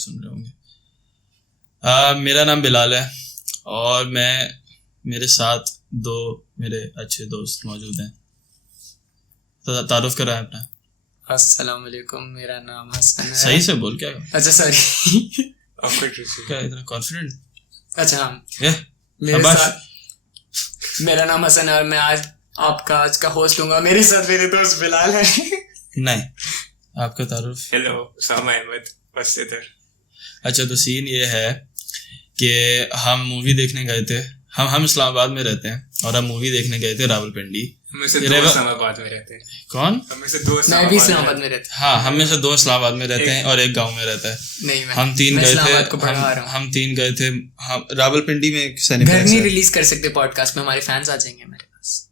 सुन रहे होंगे। मेरा नाम बिलाल है और मेरे साथ 2 मेरे अच्छे दोस्त मौजूद हैं। तो तारुफ कराएं अपना। अस्सलाम वालेकुम, मेरा नाम हसन है। सही से बोल। क्या अच्छा सॉरी क्या इतना कॉन्फिडेंट? अच्छा हाँ, मेरे साथ मेरा नाम हसन है और मैं आज का होस्ट लूंगा। मेरे साथ मेरे दोस्त बिलाल है। नहीं, आपका तारुफ। हेलो, उसामा अहमद, बस इधर। अच्छा, तो सीन ये है कि हम मूवी देखने गए थे। हम इस्लामाबाद में रहते हैं और हम मूवी देखने गए थे रावलपिंडी। हम में से 2 इस्लामाबाद में रहते हैं। कौन? हम में से 2 मैं भी इस्लामाबाद में रहता हूँ। हाँ, हम में से 2 इस्लामाबाद में रहते हैं और एक गांव में रहता है। नहीं, हम 3 गए थे। हम 3 गए थे। हम रावलपिंडी में घर नहीं रिलीज कर सकते पॉडकास्ट में, हमारे फैंस आ जाएंगे हमारे पास।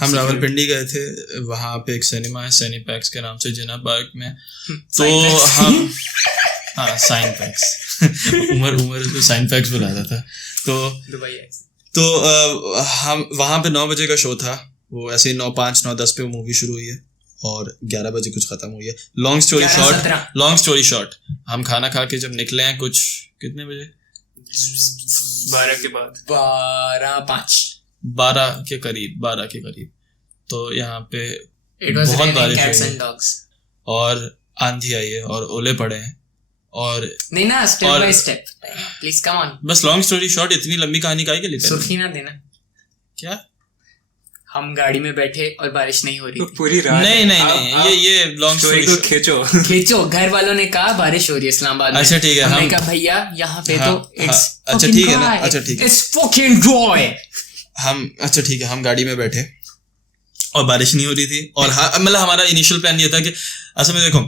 हम रावलपिंडी गए थे। वहां पे एक सिनेमा है सैनिपैक्स के नाम से, जिना पार्क में। तो हम हाँ साइनपैक्स उमर उसको साइनपैक्स बुलाता था। तो हम वहां पे 9 बजे का शो था। वो ऐसे ही 9:05 9:10 पे मूवी शुरू हुई है और 11 बजे कुछ खत्म हुई है। लॉन्ग स्टोरी शॉर्ट, हम खाना खा के जब निकले हैं कुछ कितने बजे? 12 के बाद, 12 के करीब। तो यहाँ पे बहुत बारिश हुई और आंधी आई है और ओले पड़े हैं और नहीं ना, step by step please come on. बस लॉन्ग स्टोरी शॉर्ट, इतनी लंबी कहानी काहे के लिए? सुर्खी ना देना। क्या? हम गाड़ी में बैठे और बारिश नहीं हो रही तो पूरी रात नहीं, ये लॉन्ग स्टोरी को खींचो। घर वालों ने कहा बारिश हो रही है इस्लामाबाद में। अच्छा ठीक है, हमने कहा भैया यहाँ पे तो अच्छा ठीक है ना, अच्छा ठीक है, इट्स फकिंग ड्राई। अच्छा ठीक है, हम गाड़ी में बैठे और बारिश नहीं हो रही थी। और मतलब हमारा इनिशियल प्लान ये था कि असल में देखो,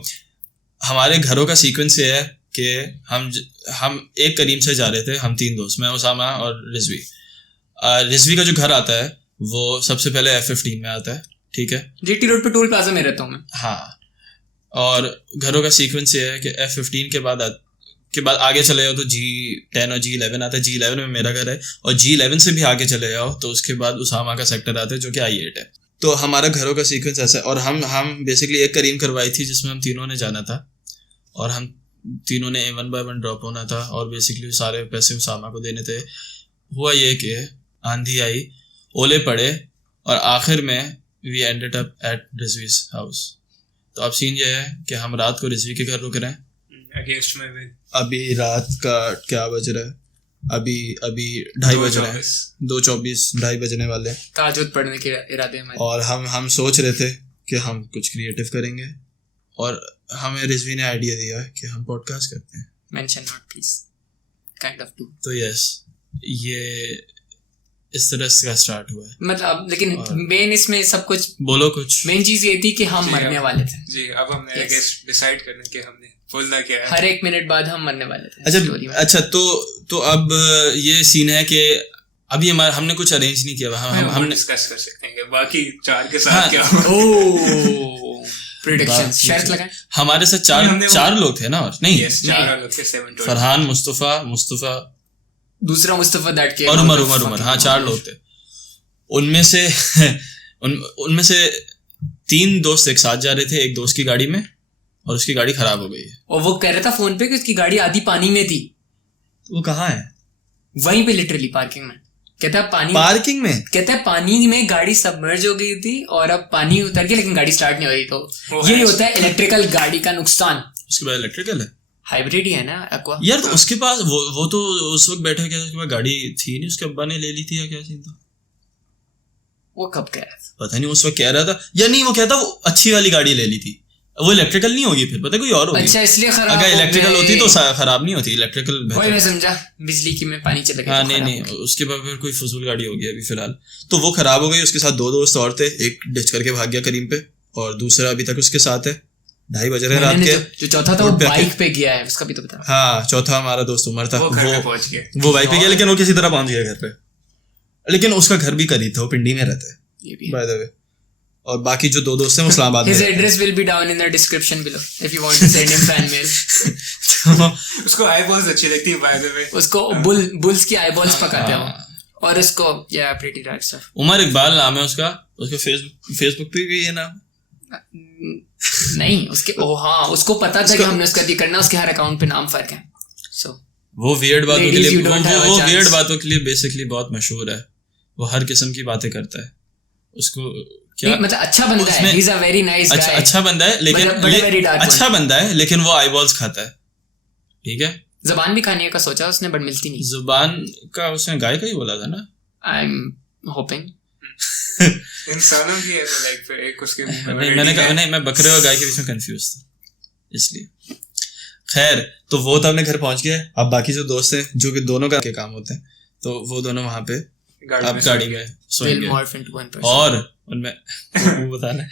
हमारे घरों का सीक्वेंस ये है कि हम एक करीम से जा रहे थे। हम 3 दोस्त, मैं, उसामा और रिजवी का जो घर आता है वो सबसे पहले F15 में आता है, ठीक है। जीटी रोड पे टोल प्लाजा में रहता हूँ मैं। हाँ, और घरों का सीक्वेंस ये है कि F15 के बाद आगे चले जाओ तो G10 और G11 आता है। G11 में मेरा घर है और G11 से भी आगे चले जाओ तो उसके बाद उसामा का सेक्टर आता है जो कि I8 है। तो हमारा घरों का सीक्वेंस ऐसा है। और हम बेसिकली एक करीम करवाई थी जिसमें हम तीनों ने जाना था और हम तीनों ने 1 by 1 ड्रॉप होना था और बेसिकली सारे पैसे उसामा को देने थे। हुआ ये कि आंधी आई, ओले पड़े और आखिर में we ended up at Rizvi's house. तो अब सीन ये है कि हम रात को रिजवी के घर रुक रहे हैं। Against my will. अभी रात का क्या बज रहा है? अभी 2:30 बज रहे हैं, 2:24, 2:30 बजने वाले हैं। ताजुद पढ़ने के इरादे हमारे। और हम सोच रहे थे कि हम कुछ क्रिएटिव करेंगे और हमें रिजवी ने आइडिया दिया है कि हम पॉडकास्ट करते हैं। Mention not please, kind of do. तो यस, ये इस तरह से स्टार्ट हुआ है। मतलब लेकिन मेन इसमें सब कुछ बोलो कुछ। मेन चीज ये थी कि हम मरने वाले थे। जी, अब हमने डिसाइड करना कि हमने बोलना क्या है। हर 1 मिनट बाद हम मरने वाले थे। अच्छा तो अब ये सीन है कि अभी हमने कुछ अरेंज नहीं किया। हम डिस्कस कर सकते हैं बाकी 4 के साथ क्या। प्रेडिक्शंस शर्त लगाएं। हमारे साथ 4 लोग थे ना? और नहीं, 4 लोग थे, 7 टोटल। फरहान, मुस्तफा, दूसरा मुस्तफा दैट के और उमर। हाँ, 4 लोग थे। उनमें से 3 दोस्त एक साथ जा रहे थे एक दोस्त की गाड़ी में और उसकी गाड़ी खराब हो गई है। और वो कह रहा था फोन पे कि उसकी गाड़ी आधी पानी में थी। वो कहाँ है? वहीं पे लिटरली पार्किंग में। कहता है पानी में गाड़ी सबमर्ज हो गई थी और अब पानी उतर गया लेकिन गाड़ी स्टार्ट नहीं हो रही। तो यही होता है इलेक्ट्रिकल गाड़ी का नुकसान। उसके बाद इलेक्ट्रिकल है, हाइब्रिड ही है ना एक्वा यार। तो उसके पास वो तो उस वक्त बैठा क्या, उसके पास गाड़ी थी नहीं, उसके अब्बा ने ले ली थी या क्या सीन था? वो कब कह रहा था पता नहीं, उस वक्त कह रहा था या नहीं। वो कहता वो अच्छी वाली गाड़ी ले ली थी। वो इलेक्ट्रिकल नहीं होगी, फिर पता कोई और होगी। अच्छा, इसलिए खराब। अगर इलेक्ट्रिकल होती तो खराब नहीं होती। इलेक्ट्रिकल मैं समझा बिजली की में पानी चला गया। हाँ, नहीं, उसके बाद फिर कोई फजूल गाड़ी होगी अभी फिलहाल। तो वो खराब हो गई। उसके साथ 2 दोस्त और थे, एक डिच करके भाग गया करीम पे और दूसरा अभी तक उसके साथ है। 2:30 बज रहे रात के। जो चौथा था वो बाइक पे गया है, उसका भी तो बता। हाँ, चौथा हमारा दोस्त उमर था। वो बाइक पे गया लेकिन वो किसी तरह पहुंच गया घर पे। लेकिन उसका घर भी करीब था, वो पिंडी में रहता है बाय द वे। और बाकी जो 2 दोस्त हैं वो इस्लामाबाद में। His address will be down in the description below if you want to send him fan mail. उसको eyeballs अच्छी लगती है by the way. उसको बुल्स की eyeballs पकाते हो और इसको pretty right stuff. Umar Iqbal नाम है उसका। उसके फेसबुक पे भी ये नाम। नहीं उसके हाँ उसको पता था कि हमने उसका ये करना, उसके हर अकाउंट पे नाम फर्क है. So वो वियर्ड बातों के लिए वो chance. वियर्ड बातों के लिए बेसिकली बहुत मशहूर है. वो हर किस्म की बातें करता है. उसको क्या मतलब अच्छा बंदा है, he's a very nice guy. अच्छा बंदा है लेकिन अच्छा बंदा है लेकिन वो आईबॉल्स खाता है. ठीक है. जुबान भी खाने का सोचा उसने बट मिलती नहीं. जुबान का उसने गाय का ही बोला था ना. आई एम होपिंग इंसानों की है तो लाइक फिर एक उसके नहीं मैंने कहा नहीं, मैं बकरे और गाय के बीच में कंफ्यूज था इसलिए. खैर तो वो तो अपने घर पहुंच गया. अब बाकी जो दोस्त हैं जो कि दोनों का के काम होते हैं तो वो दोनों वहां पे अब गाड़ी में सोएंगे और उनमें वो बताना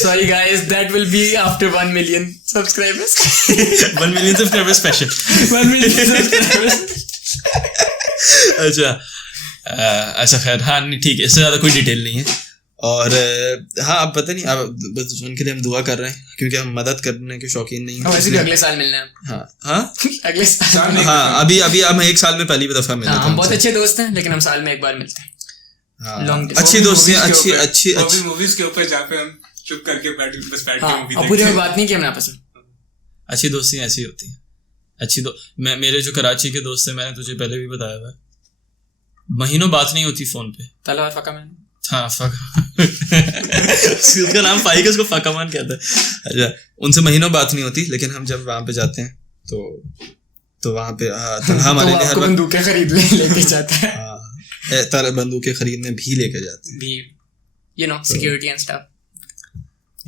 sorry guys that will be after 1 million subscribers 1 million subscribers special 1 million subscribers. अच्छा खैर हाँ नहीं ठीक है, इससे ज्यादा कोई डिटेल नहीं है. और हाँ अब पता नहीं, अब बस उनके लिए हम दुआ कर रहे हैं क्योंकि हम मदद करने के शौकीन नहीं हैं. वैसे भी अगले साल मिलना है. हाँ अगले साल हाँ अभी हम एक साल में पहली दफा मिले. हम बहुत अच्छे दोस्त हैं लेकिन हम साल में एक बार मिलते हैं. अच्छी दोस्ती अच्छी मूवीज के ऊपर जहाँ पे हम चुप करके बैठ के मूवी पूरी में बात नहीं की हमने आपस में. अच्छी दोस्तियां ऐसी होती हैं. मेरे जो कराची के दोस्त हैं मैंने तुझे पहले भी बताया था, महीनों बात नहीं होती फोन पे. तलवार फकामान. हाँ उसका नाम फाइक है, उसको फकामान कहता है. अच्छा उनसे महीनों बात नहीं होती लेकिन हम जब वहां पे जाते हैं तो वहां पे हमारे लिए हर वक्त बंदूकें खरीद लेके जाता है. हाँ बंदूकें खरीदने भी लेके जाते हैं भी, you know security and stuff.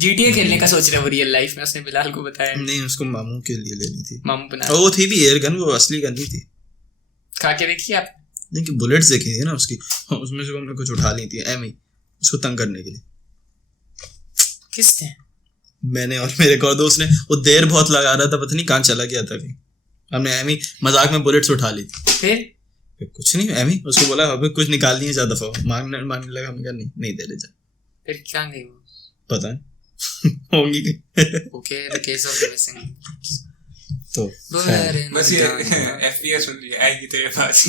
GTA खेलने का सोच रहे हैं वो रियल लाइफ में. उसने बिलाल को बताया नहीं, उसको मामू के लिए लेनी थी. मामू बना वो थी भी एयर गन, वो असली गन नहीं थी. खा के देखिए आप. नहीं कि बुलेट्स देखी थी ना उसकी, उसमें से हमने कुछ उठा ली थी एम ही उसको तंग करने के लिए. किसने? मैंने और मेरे एक और दोस्त ने. वो देर बहुत लगा रहा था, पता नहीं कहाँ चला गया था कहीं. हमने एम ही मजाक में बुलेट्स उठा ली थी. फिर कुछ नहीं, एम ही उसको बोला अब कुछ निकालनी है ज्यादा दफा. मांगने लगा. हमने कहा नहीं दे ले जा. फिर क्या गई वो पता नहीं होंगी. Okay the case of the missing. तो बस ये एफपीएस सुन लिया आएगी तेरे पास.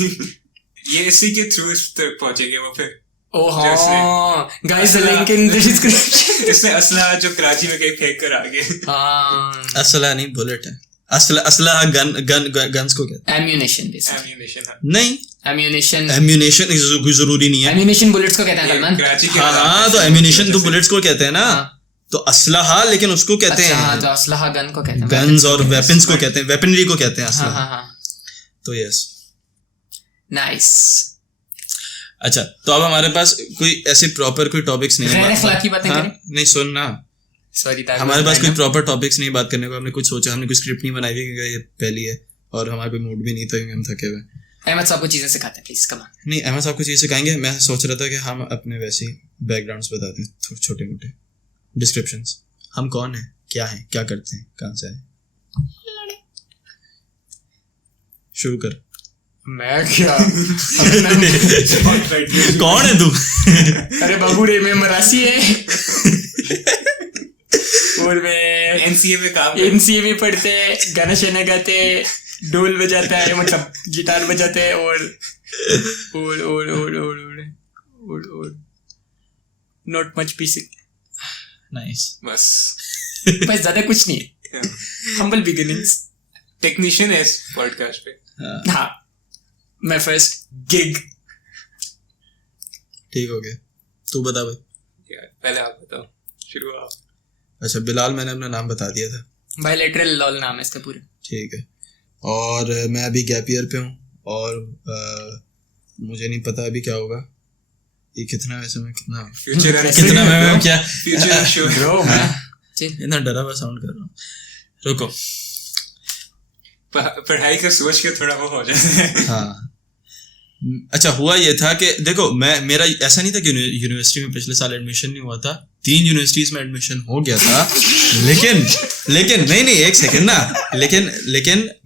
ये इसी के थ्रू तक पहुंचेंगे वो फिर. ओह हाँ guys link in the description. इससे असला जो कराची में कहीं फेंक कर आ गए. हाँ असला नहीं बुलेट है. असला गन्स को कहते हैं. एम्यूनेशन नहीं, एम्यूनेशन जरूरी नहीं है. एम्यूनेशन बुलेट्स को कहते हैं सलमान. हाँ तो एम्यूनेशन तो बुलेट्स को कहते हैं ना. तो असलहा लेकिन उसको कहते हैं. हाँ तो असलहा गन को कहते हैं. गन्स और वेपन्स को कहते हैं, वेपनरी को कहते हैं असलहा. तो यस नाइस. अच्छा तो अब हमारे पास कोई ऐसे प्रॉपर कोई टॉपिक्स नहीं है. अखलाकी बातें करें. नहीं सुन ना, सॉरी हमारे पास कोई प्रॉपर टॉपिक्स नहीं बात करने को. हमने कुछ सोचा, हमने कोई स्क्रिप्ट नहीं बनाई हुई क्योंकि ये पहली है और हमारा कोई मूड भी नहीं था क्योंकि हम थके हुए. अहमद साहब को चीजें सिखाते हैं प्लीज. Come on. नहीं अहमद साहब को चीज़ सिखाएंगे. मैं सोच रहा था कि हम अपने वैसे बैकग्राउंड्स बताते हैं, छोटे मोटे डिस्क्रिप्शंस. हम कौन है, क्या है, क्या करते हैं, कहाँ से आए. शुरू कर. मैं क्या कौन है तू. अरे बाबू रे मैं मरासी है और मैं एनसीए में पढ़ते हैं, गाना शाना गाते, ढोल बजाता है, मतलब गिटार बजाते हैं और नॉट मच पीसिंग. नाइस. बस ज्यादा कुछ नहीं है. Humble beginnings. टेक्नीशियन है इस पॉडकास्ट पे. हाँ मैं फर्स्ट गिग. ठीक हो गया. तू बता भाई. पहले आप बताओ, शुरू आप. अच्छा बिलाल, मैंने अपना नाम बता दिया था. बायलैटरल लॉल नाम है इसका पूरा. ठीक है. और मैं अभी गैप ईयर पे हूँ और मुझे नहीं पता अभी क्या होगा. ये कितना वैसे मैं कितना मैं क्या इतना डरा हुआ साउंड कर रहा हूँ. रुको. पढ़ाई का सोच के थोड़ा वो हो जाता है. हाँ अच्छा हुआ ये था कि देखो मेरा ऐसा नहीं था कि यूनिवर्सिटी में पिछले साल एडमिशन नहीं हुआ था. 3 यूनिवर्सिटीज में एडमिशन हो गया था लेकिन नहीं एक सेकंड ना, लेकिन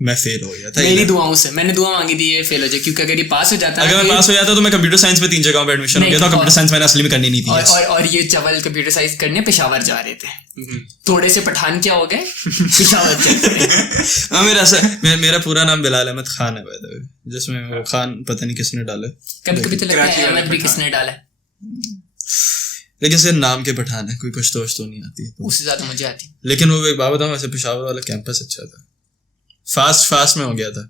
मैं फेल हो गया था. मेरी दुआओं से मैंने दुआ मांगी थी ये फेल हो जाए, क्योंकि अगर ये पास हो जाता, अगर मैं पास हो जाता तो मैं कंप्यूटर साइंस में 3 जगहों पे एडमिशन हो गया था. कंप्यूटर साइंस मैंने असली में करनी नहीं थी. और ये चवल कंप्यूटर साइंस करने पेशावर जा रहे थे. थोड़े से पठान क्या हो गए पेशावर चलते. मेरा पूरा नाम बिलाल अहमद खान है जिसमें वो खान पता नहीं किसने डाला. कभी तो लगता है अहमद भी किसने डाला. लेकिन सिर्फ नाम के पठान है, कोई पश्तो तो नहीं आती है। उससे ज्यादा मुझे आती। लेकिन वो एक बात बताऊं, वैसे पेशावर वाला कैंपस अच्छा था, फास्ट में हो गया था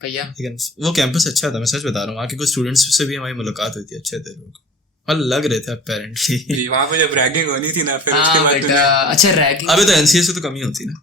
भैया, लेकिन वो कैंपस अच्छा था, मैं सच बता रहा हूँ। वहाँ के कुछ स्टूडेंट्स से भी हमारी मुलाकात हुई थी, अच्छे थे लोग और लग रहे थे अपेरेंटली। वहाँ पे जब रैगिंग होनी थी ना, फिर उसके हाँ बाद बेटा, अच्छा रैगिंग। अबे तो एनसीए से तो कमी होती ना।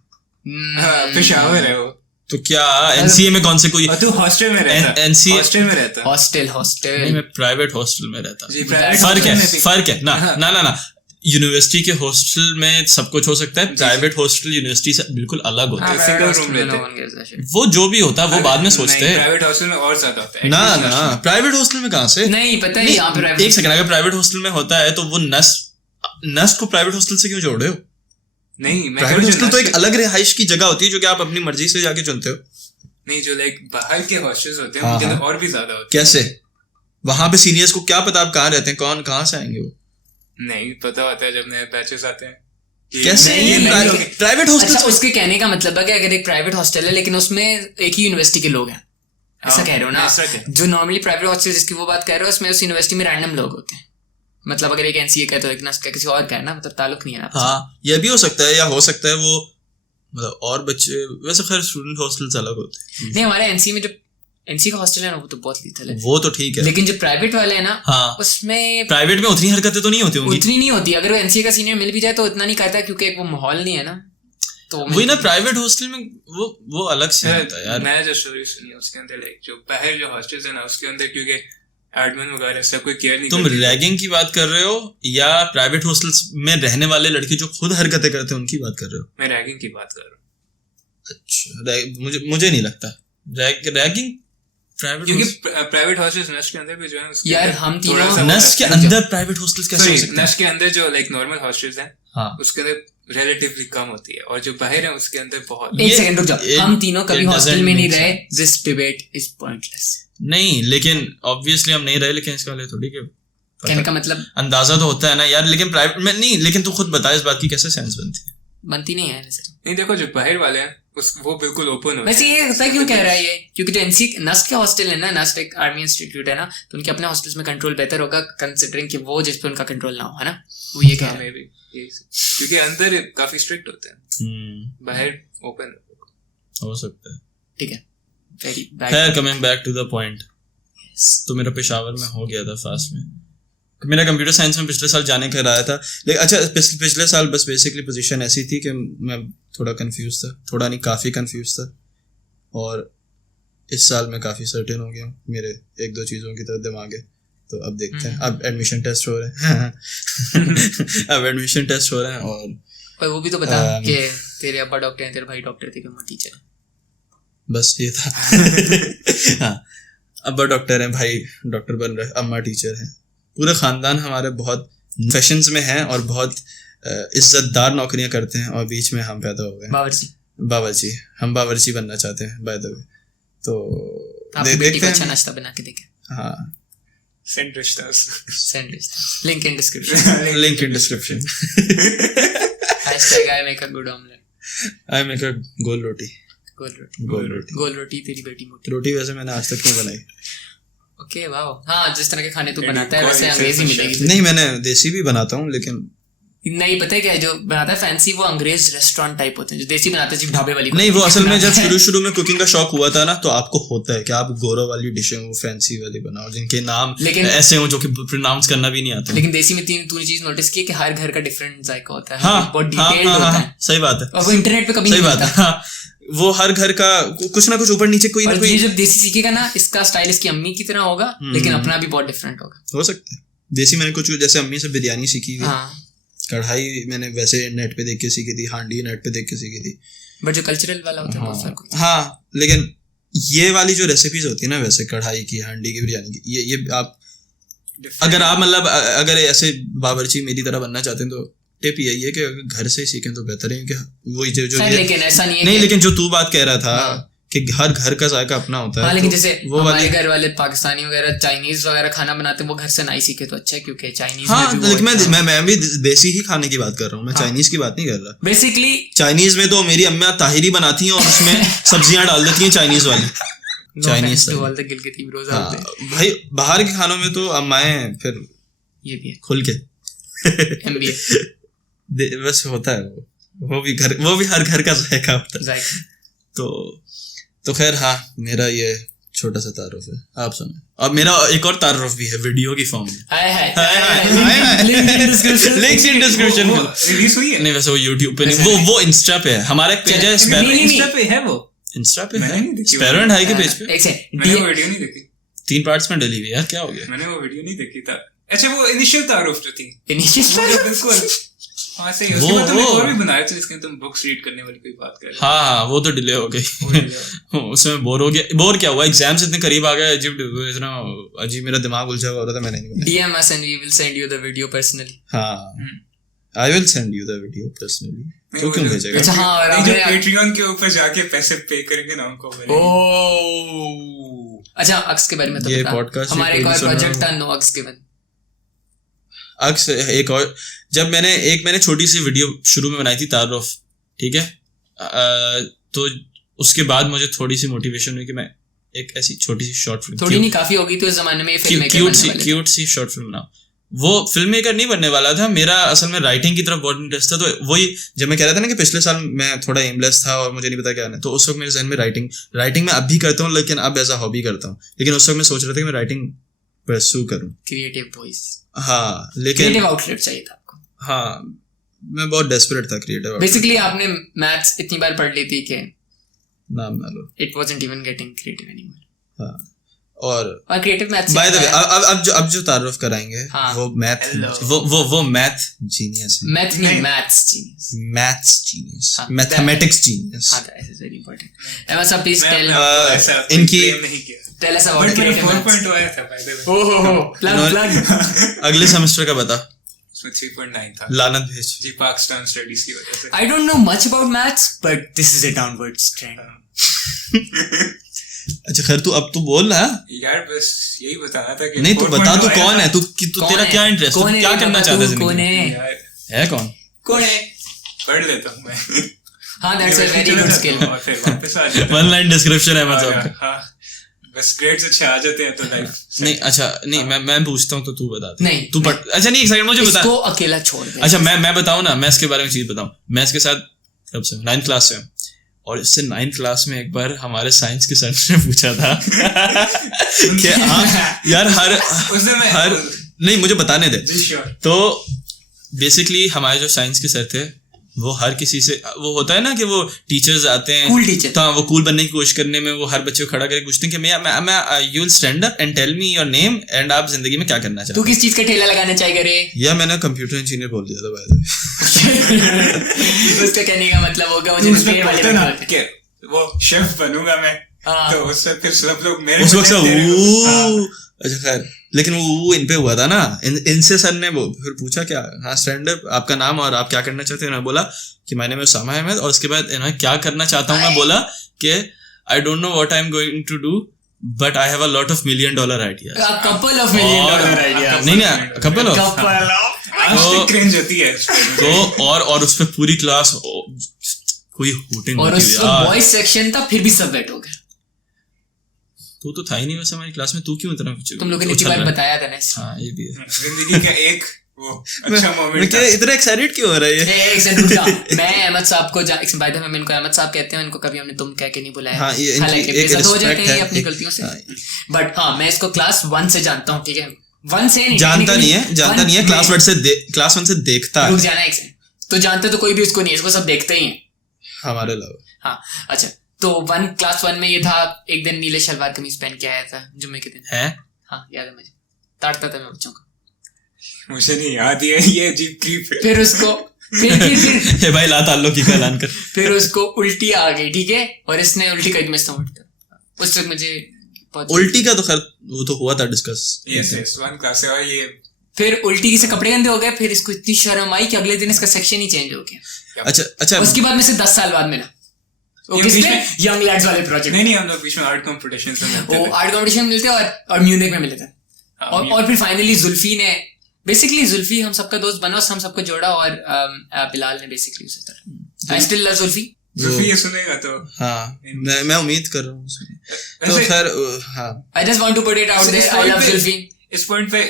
पेशावर है वो। तो क्या एनसीए में कौन से कोई और तू हॉस्टल में रहता? एनसीए हॉस्टल में रहता? हॉस्टल नहीं, मैं प्राइवेट हॉस्टल में रहता। जी, private फर्क hostel है, में भी। फर्क है ना। यूनिवर्सिटी के हॉस्टल में सब कुछ हो सकता है, प्राइवेट हॉस्टल यूनिवर्सिटी से बिल्कुल अलग होता है। single room रहते। वो जो भी होता है वो बाद में सोचते हैं। प्राइवेट हॉस्टल में और ज्यादा होता है। ना प्राइवेट हॉस्टल में कहाँ से? नहीं पता है यहाँ पे एक प्राइवेट। सेकंड, अगर प्राइवेट हॉस्टल में होता है तो वो नस्ट को प्राइवेट हॉस्टल से क्यों जोड़ रहे हो? नहीं, मैं प्राइवेट हॉस्टल तो एक अलग रिहाइश की जगह होती है जो कि आप अपनी मर्जी से जाके चुनते हो। नहीं, जो लाइक बाहर के हॉस्टल्स होते हैं हाँ, उनके हाँ। अंदर और भी ज्यादा होते कैसे? वहां पे सीनियर्स को क्या पता आप कहाँ रहते हैं, कौन कहाँ से आएंगे वो? हैं। नहीं पता होता है जब नए बैचेस आते हैं कि कैसे? नहीं, ये नहीं लोग। प्राइवेट अच्छा, हॉस्टल उसके कहने का मतलब है कि अगर एक प्राइवेट हॉस्टल है लेकिन उसमें एक ही यूनिवर्सिटी के लोग हैं, ऐसा कह रहे हो ना? ऐसा क्या? जो नॉर्मली प्राइवेट हॉस्टल जिसकी वो बात कर रहे हो, उसमें उस यूनिवर्सिटी में रैंडम लोग होते हैं। मतलब अगर एक एनसीए का तो एक नस्ट का किसी और का है ना, मतलब ताल्लुक नहीं है ना। हाँ, ये भी हो सकता है, या हो सकता है वो मतलब और बच्चे, वैसे खैर स्टूडेंट हॉस्टल्स अलग होते हैं। नहीं, हमारे एनसीए में जो एनसीए का हॉस्टल है ना वो तो बहुत लीथल है, वो तो ठीक है, लेकिन जो प्राइवेट वाले हैं ना हाँ, उसमें प्राइवेट में उतनी हरकतें तो नहीं होती होंगी। उतनी नहीं होती। अगर वो एनसीए का सीनियर मिल भी जाए तो इतना नहीं करता क्योंकि एक वो माहौल नहीं है ना। तो वही ना, प्राइवेट हॉस्टल में वो अलग से होता है यार। मैं जो स्टोरी सुनी उसके अंदर लाइक जो बाहर जो हॉस्टल्स है ना उसके अंदर क्योंकि एडमिन वगैरह सब कोई केयर नहीं तुम करती। रैगिंग की बात कर रहे हो या प्राइवेट हॉस्टल्स में रहने वाले लड़के जो खुद हरकतें करते हैं उनकी बात कर रहे हो? मैं रैगिंग की बात कर रहा हूँ। अच्छा, मुझे नहीं लगता रैगिंग प्राइवेट, क्योंकि प्राइवेट हॉस्टल्स नस्ट के अंदर भी जो है उसके यार अंदर हम थोड़ा तीनों सा नस्ट के अंदर प्राइवेट हॉस्टल्स कैसे हो सकते हैं? नस्ट के अंदर जो लाइक नॉर्मल हॉस्टल्स हैं हाँ, उसके अंदर रिलेटिवली कम होती है और जो बाहर है उसके अंदर बहुत। एक सेकंड रुक जाओ, हम तीनों कभी it हॉस्टल doesn't में नहीं make रहे। This debate is pointless. नहीं, लेकिन ऑब्वियसली हम नहीं रहे, लेकिन इसका लिए थोड़ी के कहने का मतलब अंदाजा तो होता है ना यार। लेकिन प्राइवेट में नहीं, लेकिन तू खुद बता इस बात की कैसे सेंस बनती है? बनती नहीं है वैसे। नहीं देखो, जो बाहर वाले हैं वो बिल्कुल ओपन होते वैसे ये होता क्यों कह रहा है ये? क्योंकि जो एनसी नस्ट के हॉस्टल है ना, नस्ट एक आर्मी इंस्टीट्यूट है ना, तो उनके अपने हॉस्टल्स में कंट्रोल बेहतर होगा कंसिडरिंग कि वो जिस पे उनका कंट्रोल ना हो, है ना? वो ये कह रहा है। क्योंकि अंदर काफी स्ट्रिक्ट होते हैं, बाहर ओपन हो सकता है। ठीक है, वेरी खैर, coming back to the point, तो मेरा पेशावर में हो गया था फास्ट में। मेरा कंप्यूटर साइंस में पिछले साल जाने का रहा था, लेकिन अच्छा पिछले साल बस बेसिकली पोजीशन ऐसी थी कि मैं थोड़ा कंफ्यूज था, थोड़ा नहीं काफ़ी कंफ्यूज था, और इस साल मैं काफ़ी सर्टेन हो गया हूँ। मेरे एक दो चीज़ों की तरफ दिमाग है, तो अब देखते हैं। अब एडमिशन टेस्ट हो रहे हैं अब एडमिशन टेस्ट हो रहे हैं। और वो भी तो बता कि तेरे अब्बा डॉक्टर हैं, तेरे भाई डॉक्टर, तेरी अम्मा टीचर है। बस ये था हाँ, अब्बा डॉक्टर हैं, भाई डॉक्टर बन रहे, अम्मा टीचर हैं। पूरे ख़ानदान हमारे बहुत प्रोफेशंस में हैं और बहुत इज्जतदार नौकरियां करते हैं, और बीच में हम पैदा हो गए बावर्ची। हम बावर्ची बनना चाहते हैं बाय द वे। तो देखते हैं, अच्छा नाश्ता बना के देखें। हाँ, सेंड रिश्ता link in description #I make a good omelette। I make a gol roti. गोल रोटी तेरी बेटी मोटी। रोटी वैसे मैंने आज तक नहीं बनाई। ओके वाओ, हाँ, जिस तरह के खाने तू बनाता है वैसे अंग्रेजी मिलेगी। नहीं, मैंने देसी भी बनाता हूँ, लेकिन नहीं पता है क्या, जो बनाता है फैंसी वो अंग्रेज रेस्टोरेंट टाइप होते हैं, जो देसी बनाते हैं सिर्फ ढाबे वाली। नहीं, वो असल में जब शुरू में कुकिंग का शौक हुआ था ना, तो आपको होता है कि आप गोरो वाली डिशें वो फैंसी वाली बनाओ जिनके नाम ऐसे हो जो कि प्रोनाउंस करना भी नहीं आता। लेकिन देसी में तूने चीज नोटिस की कि हर घर का डिफरेंट जायका होता है। हाँ, बहुत डिटेल्ड होता है। सही बात है, और वो इंटरनेट पे कभी सही नहीं बात है। मिलता। हाँ, वो हर घर का कुछ ना कुछ ऊपर नीचे कोई ना और कोई। ये जब देसी सीखेगा ना, इसका स्टाइल इसकी अम्मी की तरह होगा, लेकिन अपना भी बहुत डिफरेंट होगा। हो सकता है। देसी मैंने कुछ जैसे अम्मी से बिरयानी सीखी हुई, कढ़ाई मैंने वैसे नेट पे देख के सीखी थी, हांडी नेट पे देख के सीखी थी, बट जो कल्चरल वाला होता है बहुत फर्क होता है। हाँ, लेकिन ये वाली जो रेसिपीज होती है ना, वैसे कढ़ाई की, हांडी की, बिरयानी की, ये आप अगर आप मतलब अगर ऐसे बावर्ची मेरी तरह बनना चाहते हैं, तो टिप यही है कि घर से सीखें तो बेहतर है। क्योंकि वही जो लेकिन ऐसा नहीं है नहीं, लेकिन जो तू बात कह रहा था कि हर घर का जायका अपना होता है। हाँ, लेकिन जैसे वो हमारे घर वाले पाकिस्तानी वगैरह चाइनीज वगैरह खाना बनाते हैं, वो घर से नहीं सीखे तो अच्छा है, क्योंकि चाइनीज हाँ, लेकिन मैं भी देसी ही खाने की बात कर रहा हूँ, मैं चाइनीज की बात नहीं कर रहा। बेसिकली चाइनीज में तो मेरी अम्मा ताहिरी बनाती हैं और उसमें सब्जियां डाल देती हैं चाइनीज वाली। चाइनीज भाई बाहर के खानों में तो अम्माएं फिर ये भी है खुल के MBA बस होता है वो भी हर घर का जायका होता है। तो खैर हाँ, मेरा ये छोटा सा तारुफ है, आप सुने। अब मेरा एक और तारुफ भी है वीडियो की फॉर्म में। लिंक्स इन डिस्क्रिप्शन में। रिलीज हुई है? नहीं, वैसे वो YouTube पे नहीं, वो इंस्टा पे है। हमारा एक पेज है इंस्टा पे है, वो इंस्टा पे मैंने है, नहीं देखी। स्पैरो एंड हाई के पेज पे। मैंने वो वीडियो नहीं देखी, 3 पार्ट्स में डली हुई यार, क्या हो गया? मैंने वो वीडियो नहीं देखी था। अच्छा, वो इनिशियल तारुफ जो थी, बिल्कुल हाँ सही। उसके बाद तुम एक और भी बनाया था जिसमें तुम बुक्स रीड करने वाली कोई बात कर रहे थे। हाँ, वो तो डिले हो गई। उसमें बोर हो गया। बोर क्या हुआ, एग्जाम्स इतने करीब आ गए, इतना अजीब मेरा दिमाग उलझा हुआ था, मैंने नहीं बनाया। DM us and we will send you the video personally. हाँ, I will send you the video personally. तो क्यों भेजेगा? अच्छा हाँ, और जो Patreon के ऊपर जाके पैसे पे करेंगे ना उनको ओह अच्छा, अक्स के बारे में तो ये बता। podcast हमारे एक और प्रोजेक्ट था नो अक्स गिवन। अक्स एक और, जब मैंने छोटी सी वीडियो शुरू में बनाई थी तारुफ, ठीक है, तो उसके बाद मुझे थोड़ी सी मोटिवेशन हुई कि मैं एक ऐसी छोटी सी शॉर्ट फिल्म, थोड़ी नहीं काफी होगी तो इस जमाने में फिल्म क्यूट सी शॉर्ट फिल्म बनाऊं। वो फिल्म मेकर नहीं बनने वाला था, मेरा असल में राइटिंग की तरफ बहुत इंटरेस्ट था। तो वही जब मैं कह रहा था ना कि पिछले साल मैं थोड़ा एमलेस था और मुझे नहीं पता क्या करना, तो उस वक्त मेरे जहन में राइटिंग मैं अब भी करता हूँ, लेकिन अब एज अ हॉबी करता हूँ। लेकिन उस वक्त मैं सोच रहा था कि मैं राइटिंग परस्यू करूँ, क्रिएटिव वॉइस। हाँ, लेकिन क्रिएटिव आउटलेट चाहिए था आपको। हाँ, मैं बहुत डेस्परेट था क्रिएटिव। बेसिकली आपने मैथ्स इतनी बार पढ़ ली थी कि नाम ना लो, it wasn't even getting creative anymore. हाँ, और creative maths by the way अब जो तारुफ कराएंगे, हाँ, वो मैथ वो मैथ जीनियस है। मैथ नहीं, मैथ्स जीनियस, हाँ, मैथमेटिक्स जीनियस। हाँ, that is very important. Ms आप प्लीज टेल इनकी tell us about creative maths. 4.2 आया था बाय द वे। ओहो प्लग अगले सेमेस्टर का बता। उसमें 3.9 था। लानत भेज जी, पाकिस्तान स्टडीज की वजह से। आई don't no much about maths but this is a downward trend. अच्छा खैर, तू अब तू बोल ना यार, बस यही बताना था कि नहीं, तू बता, तू कौन है, तू तेरा क्या इंटरेस्ट, तू क्या करना चाहता है कौन जिंदगी है? है कौन है? पढ़ लेता हूँ मैं। हाँ, that's a very good skill. और फिर वापस आ जाता हूँ। 1 लाइन डिस्क्रिप्शन है मतलब। हाँ, बस ग्रेड्स अच्छे आ जाते हैं तो लाइफ नहीं। अच्छा नहीं, मैं पूछता हूँ तो तू बता। नहीं, तू अच्छा नहीं, एक सेकंड मुझे बता। इसको अकेला छोड़ दे। अच्छा मैं बताऊँ ना, मैं इसके बारे में चीज बताऊँ। मैं इसके साथ कब से 9th क्लास से, और इससे 9th क्लास में एक बार हमारे साइंस के सर ने पूछा था कि हाँ यार हर नहीं, मुझे बताने दे। तो बेसिकली हमारे जो साइंस के सर थे, वो हर किसी से, वो होता है ना कि वो टीचर्स आते हैं कूल टीचर, तो वो कूल बनने की कोशिश करने में वो हर बच्चे को खड़ा करके पूछते हैं कि मैं you will stand up and tell me your name and आप जिंदगी में क्या करना चाहते हो। तू किस चीज का ठेला लगाना चाहिए रे? या मैंने कंप्यूटर इंजीनियर बोल दिया था बाय उसका कहने का मतलब होगा मुझे वो शेफ बनूंगा मैं, तो उससे फिर सब लोग मेरे उस वक्त अच्छा खैर, लेकिन वो इन पे हुआ था ना, इनसे सर ने वो फिर पूछा क्या, हाँ स्टैंड अप, आपका नाम और आप क्या करना चाहते हैं। उन्होंने बोला कि my name is Usama Ahmad, और उसके बाद इन्होंने क्या करना चाहता हूँ मैं बोला कि I don't know what I am going to do but I have a lot of $1 million ideas. A couple of $1 million ideas. नहीं कपल ऑफ क्रिंज होती है तो, और उस पे पूरी क्लास कोई हूटिंग, और उस बॉयज सेक्शन था, फिर भी सब बैठ हो गए। तू तो था ही नहीं वैसे हमारी क्लास में, तू क्यों इतना तुम लोगों ने इतनी बार बताया था ना। हाँ ये भी है, जिंदगी का एक वो अच्छा मोमेंट था। इतना एक्साइटेड क्यों हो रहा है ये? एक सेकंड रुक जा। मैं अहमद साहब को बाय द वे मैं इनको अहमद साहब कहते हैं, इनको कभी हमने तुम कह के नहीं बुलाया। हाँ, ये हालांकि बेइज्जत हो जाते हैं अपनी गलतियों से, बट हाँ मैं इसको क्लास 1 से जानता हूँ, ठीक है? 1 से नहीं, जानता नहीं है, क्लास 1 से देखता है। रुक जाना एक सेकंड, तो जानते तो कोई भी उसको नहीं है, इसको सब देखते ही हैं हमारे अलावा। हाँ अच्छा, तो क्लास 1 में ये था, एक दिन नीले शलवार कमीज पहन के आया था जुम्मे के दिन है। हाँ याद है मुझे, ताड़ता था मैं बच्चों को। मुझे नहीं याद, ये अजीब क्रीप है। फिर उसको फिर भाई ला ताल्लुक की ऐलान कर। फिर उसको उल्टी आ गई, ठीक है, और इसने उल्टी कर दी। मैं उठता उस वक्त मुझे उल्टी का तो खैर वो तो हुआ था डिस्कस। यस 1 क्लास से, और ये फिर उल्टी से कपड़े गंदे हो गए, फिर इसको इतनी शर्म आई कि अगले दिन इसका सेक्शन ही चेंज हो गया। अच्छा उसके बाद में से 10 साल बाद मिला यंग लैड्स वाले प्रोजेक्ट। नहीं हम लोग बीच में आर्ट कंपटीशंस में मिलते थे। वो आर्ट कंपटीशन में मिलते और म्यूनिक में मिले थे। और फिर फाइनली जुल्फी ने, बेसिकली जुल्फी हम सबका दोस्त बना, हम सबको जोड़ा, और बिलाल ने बेसिकली उसे तरह। I still love Zulfi. Zulfi ये सुनेगा तो हाँ, मैं उम्मीद कर रहा हूँ। तो खैर हाँ, I just want to put it out there, I love Zulfi. इस पॉइंट पे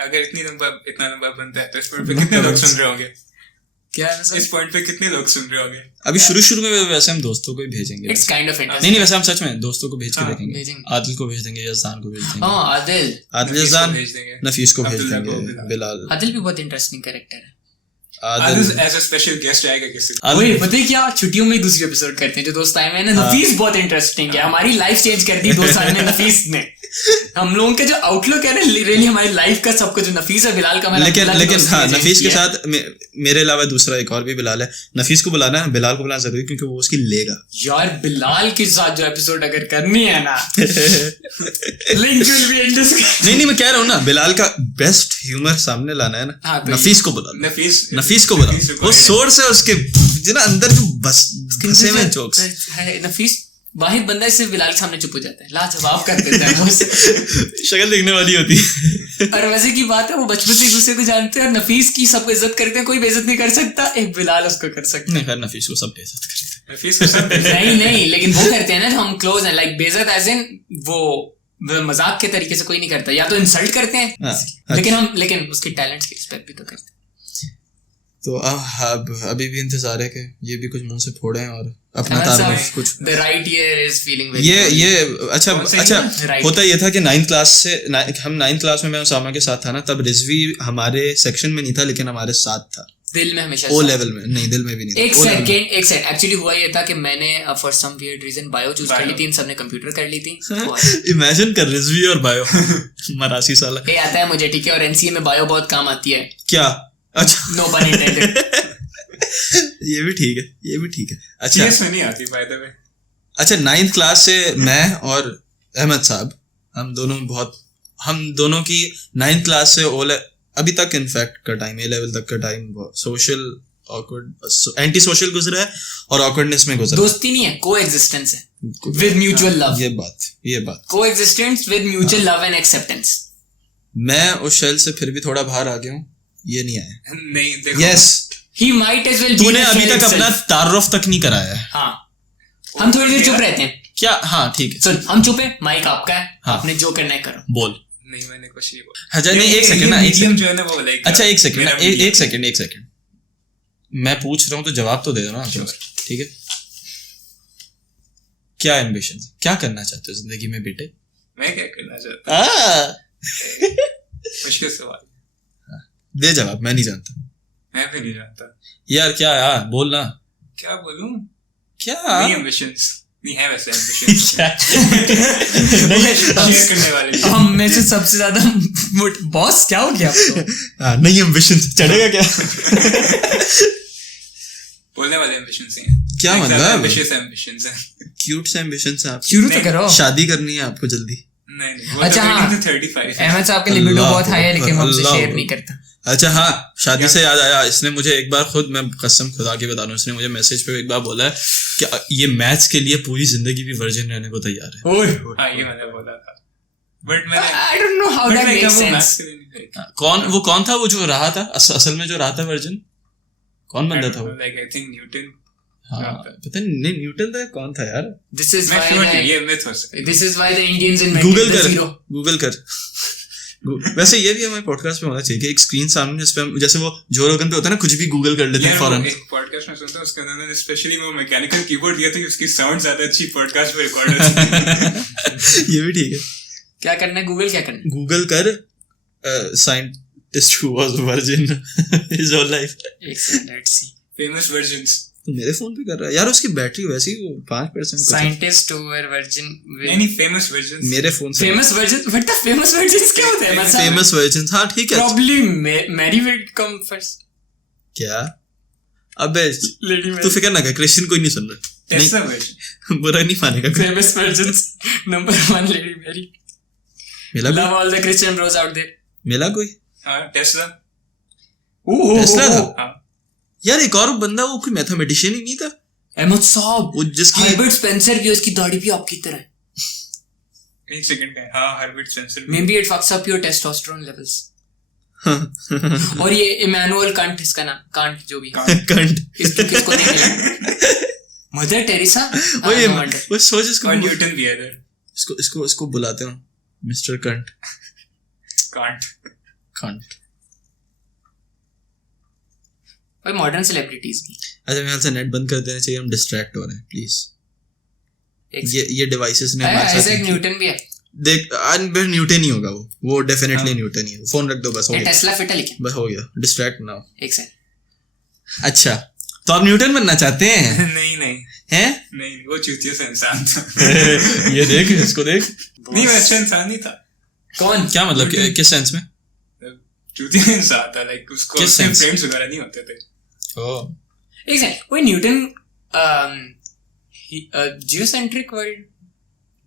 अगर इतना लंबा बनता है तो इस पॉइंट पे कितने लोग सुन रहे होंगे? क्या है सर? इस पॉइंट पे कितने लोग सुन रहे होंगे? अभी शुरू में वैसे हम दोस्तों को ही भेजेंगे। It's kind of interesting. नहीं वैसे हम सच में दोस्तों को भेज के देखेंगे। भेजेंगे। आदिल को भेज देंगे, यज़ान को भेज देंगे। हाँ आदिल यज़ान, भेज देंगे, नफीस को भेज अब्दुल्ला को, देंगे, बिलाल। आदिल भी बहुत इंटरेस्टिंग कैरेक्टर है। Adil as a special guest आएगा किसी दिन। वही पता है क्या, छुट्टियों में दूसरी एपिसोड करते हैं जो दोस्त आए हुए हैं ना। नफीस बहुत इंटरेस्टिंग है, हमारी लाइफ चेंज कर दी 2 साल में नफीस ने। हम लोगों का जो आउटलुक है ना रियली हमारी लाइफ का सब कुछ, नफीस और बिलाल का लेकिन हाँ नफीस के साथ मेरे अलावा दूसरा एक और भी बिलाल है। नफीस को बुलाना है, बिलाल को बुलाना जरूरी क्योंकि वो उसकी लेगा। यार बिलाल के साथ जो एपिसोड अगर करनी है ना लिंक विल बी इंटरेस्टिंग। नहीं मैं कह रहा हूँ ना, बिलाल का बेस्ट ह्यूमर सामने लाना है ना। हाँ, तो नफीस को बुला, नफीस को बुला। वो सोर्स है उसके जो ना अंदर जो बस घसे में जोक्स है। नफीस वाहिद बंदा इससे बिलाल के सामने चुप हो जाता है, लाजवाब कर देता है वो। शक्ल देखने वाली होती है। और वैसे की बात है वो बचपन से एक दूसरे को जानते हैं और नफीस की सबको इज्जत करते हैं, कोई बेइज्जत नहीं कर सकता, एक बिलाल उसको कर सकता है। नहीं खैर नफीस को सब बेइज्जत करते हैं। नफीस को सब नहीं लेकिन वो करते हैं ना जो हम क्लोज हैं, लाइक बेइज्जत एज इन वो मजाक के तरीके से कोई नहीं करता, या तो इंसल्ट करते हैं लेकिन उसके टैलेंट की रिस्पेक्ट भी तो करते हैं। तो अब अभी भी इंतजार है कि ये भी कुछ मुंह से फोड़े और अपना तारुफ कुछ। The right ear is feeling very ये अच्छा होता ये था कि 9th क्लास से हम 9th क्लास में मैं उसामा के साथ था ना, तब रिजवी हमारे सेक्शन में नहीं था लेकिन हमारे साथ था। दिल में हमेशा ओ लेवल में नहीं, दिल में भी नहीं। एक सेकंड एक्चुअली हुआ ये था कि मैंने for some weird reason bio choose कर ली थी, इन सबने कंप्यूटर कर ली थी। इमेजिन कर रिजवी और बायो मरासी साला ये आता है मुझे, ठीक है। और एनसीए में बायो बहुत काम आती है। क्या? अच्छा नो पन इंटेंडेड। ये भी ठीक है। अच्छा ये सुनी आती बाय द वे। अच्छा 9th क्लास से मैं और अहमद साहब हम दोनों की 9th क्लास से अभी तक इनफैक्ट का टाइम A लेवल तक का time social awkward anti social गुजरा है और ऑकवर्डनेस में गुजरा। दोस्ती नहीं है, कोएग्जिस्टेंस है विद म्यूचुअल लव। ये बात coexistence with mutual love and acceptance. मैं उस शेल से फिर भी थोड़ा बाहर आ गया हूँ, ये नहीं आया। नहीं देखो, yes he might as well. तूने अभी तक अपना तारुफ तक नहीं कराया है। हाँ हम थोड़ी देर चुप रहते हैं क्या? हाँ ठीक है सुन, हम चुप है, माइक आपका है, हाँ। आपने जो करना है करो। बोल। नहीं मैंने कुछ नहीं बोला। अच्छा नहीं एक सेकंड ना, जो है ना वो लाइक। अच्छा एक सेकंड मैं पूछ रहा हूँ तो जवाब तो दे दो ना। ठीक है, क्या एम्बिशन, क्या करना चाहते हो जिंदगी में बेटे? मैं क्या करना चाहता हूँ? मुश्किल सवाल दे जवाब। मैं नहीं जानता। मैं भी नहीं जानता यार। क्या यार बोल ना। क्या बोलूं? क्या नहीं एम्बिशंस नहीं है वैसे एम्बिशंस शेयर करने वाले हम में से सबसे ज्यादा बॉस क्या हो गया आपको? नहीं एम्बिशन चढ़ेगा क्या? बोलने वाले एम्बिशंस हैं। क्या मतलब? एम्बिशियस एम्बिशंस हैं, क्यूट से एम्बिशंस हैं आप। शुरू तो करो। शादी करनी है आपको जल्दी? नहीं अच्छा हाँ 35 अहमद साहब के लिबिडो बहुत हाई है लेकिन वो हमसे शेयर नहीं करता। अच्छा हाँ शादी से याद आया, इसने मुझे एक बार खुद, मैं कसम खुदा की बता रहा हूँ, इसने मुझे मैसेज पे एक बार बोला है कि ये मैथ्स के लिए पूरी जिंदगी भी वर्जिन रहने को तैयार है। हाँ ये मैंने बोला था बट मैंने I don't know how that makes sense. कौन था वो जो रहा था असल में जो रहा था वर्जिन? कौन बंदा था वो? Like I think Newton. हाँ पता नहीं न्यूटन था, कौन था यार? This is why the Indians invented Google the कर zero. गूगल कर। वैसे ये भी हमारे पॉडकास्ट पे होना चाहिए कि एक स्क्रीन सामने जिस पे हम, जैसे वो जो रोगन पे होता है ना, कुछ भी गूगल कर लेते हैं फौरन। एक पॉडकास्ट में सुनता हूं उसके अंदर स्पेशली वो मैकेनिकल कीबोर्ड दिया था कि उसकी साउंड ज्यादा अच्छी पॉडकास्ट में रिकॉर्ड होती। ये भी ठीक है। क्या करना है? गूगल क्या करना है? गूगल कर scientist who was virgin his whole life. Let's see. Famous virgins. तो मेरे फोन पे कर रहा है यार, उसकी बैटरी वैसे ही 5% Scientists who were virgin. नहीं फेमस वर्जिन्स मेरे फोन से। Famous virgin. What the famous virgins क्या होते हैं? Famous virgin. हाँ ठीक है। Probably Mary will come first. क्या? अबे Lady तू फिक्र ना कर, क्रिश्चियन कोई नहीं सुन रहा। Tesla virgin. बुरा नहीं मानेगा। Famous virgins. Number 1 Lady Mary. मिला Love all the Christian bros out there. मिला कोई? हाँ टेस्ला। टेस्ला था? हाँ यार एक और बंदा, वो कोई मैथमेटिशियन ही नहीं था? अहमद साहब वो जिसकी हर्बर्ट स्पेंसर भी, उसकी दाढ़ी भी आपकी तरह है। एक सेकंड का हाँ Herbert Spencer. Maybe it fucks up your testosterone levels. और ये इमैनुअल कांट, इसका नाम कांट जो भी कंट किसको नहीं मिला? Mother Teresa. वो सोच इसको। और न्यूटन भी है इधर। इसको बुलाते हो मिस्टर कंट। Can't Can't. और मॉडर्न सेलिब्रिटीज भी अच्छा मेरे ख्याल से नेट बंद कर देना चाहिए, हम डिस्ट्रैक्ट हो रहे हैं प्लीज। ये डिवाइसेस ने हमारे साथ आइजैक न्यूटन भी है। देख न्यूटन ही होगा वो डेफिनेटली न्यूटन ही है। फोन रख दो बस, हो गया टेस्ला फिट है लेकिन बस, हो गया डिस्ट्रैक्ट ना हो। एक सेकंड। अच्छा तो आप न्यूटन बनना चाहते हैं? नहीं नहीं हैं? नहीं, वो चूतिया सा इंसान था। ये देख इसको देख। नहीं, वो अच्छा इंसान नहीं था। कौन? क्या मतलब किस सेंस में? चूतिया इंसान था, लाइक उसको किस sense? फ्रेंड्स वगैरह नहीं होते थे। ओह एक सेकंड, कोई न्यूटन जियोसेंट्रिक वर्ल्ड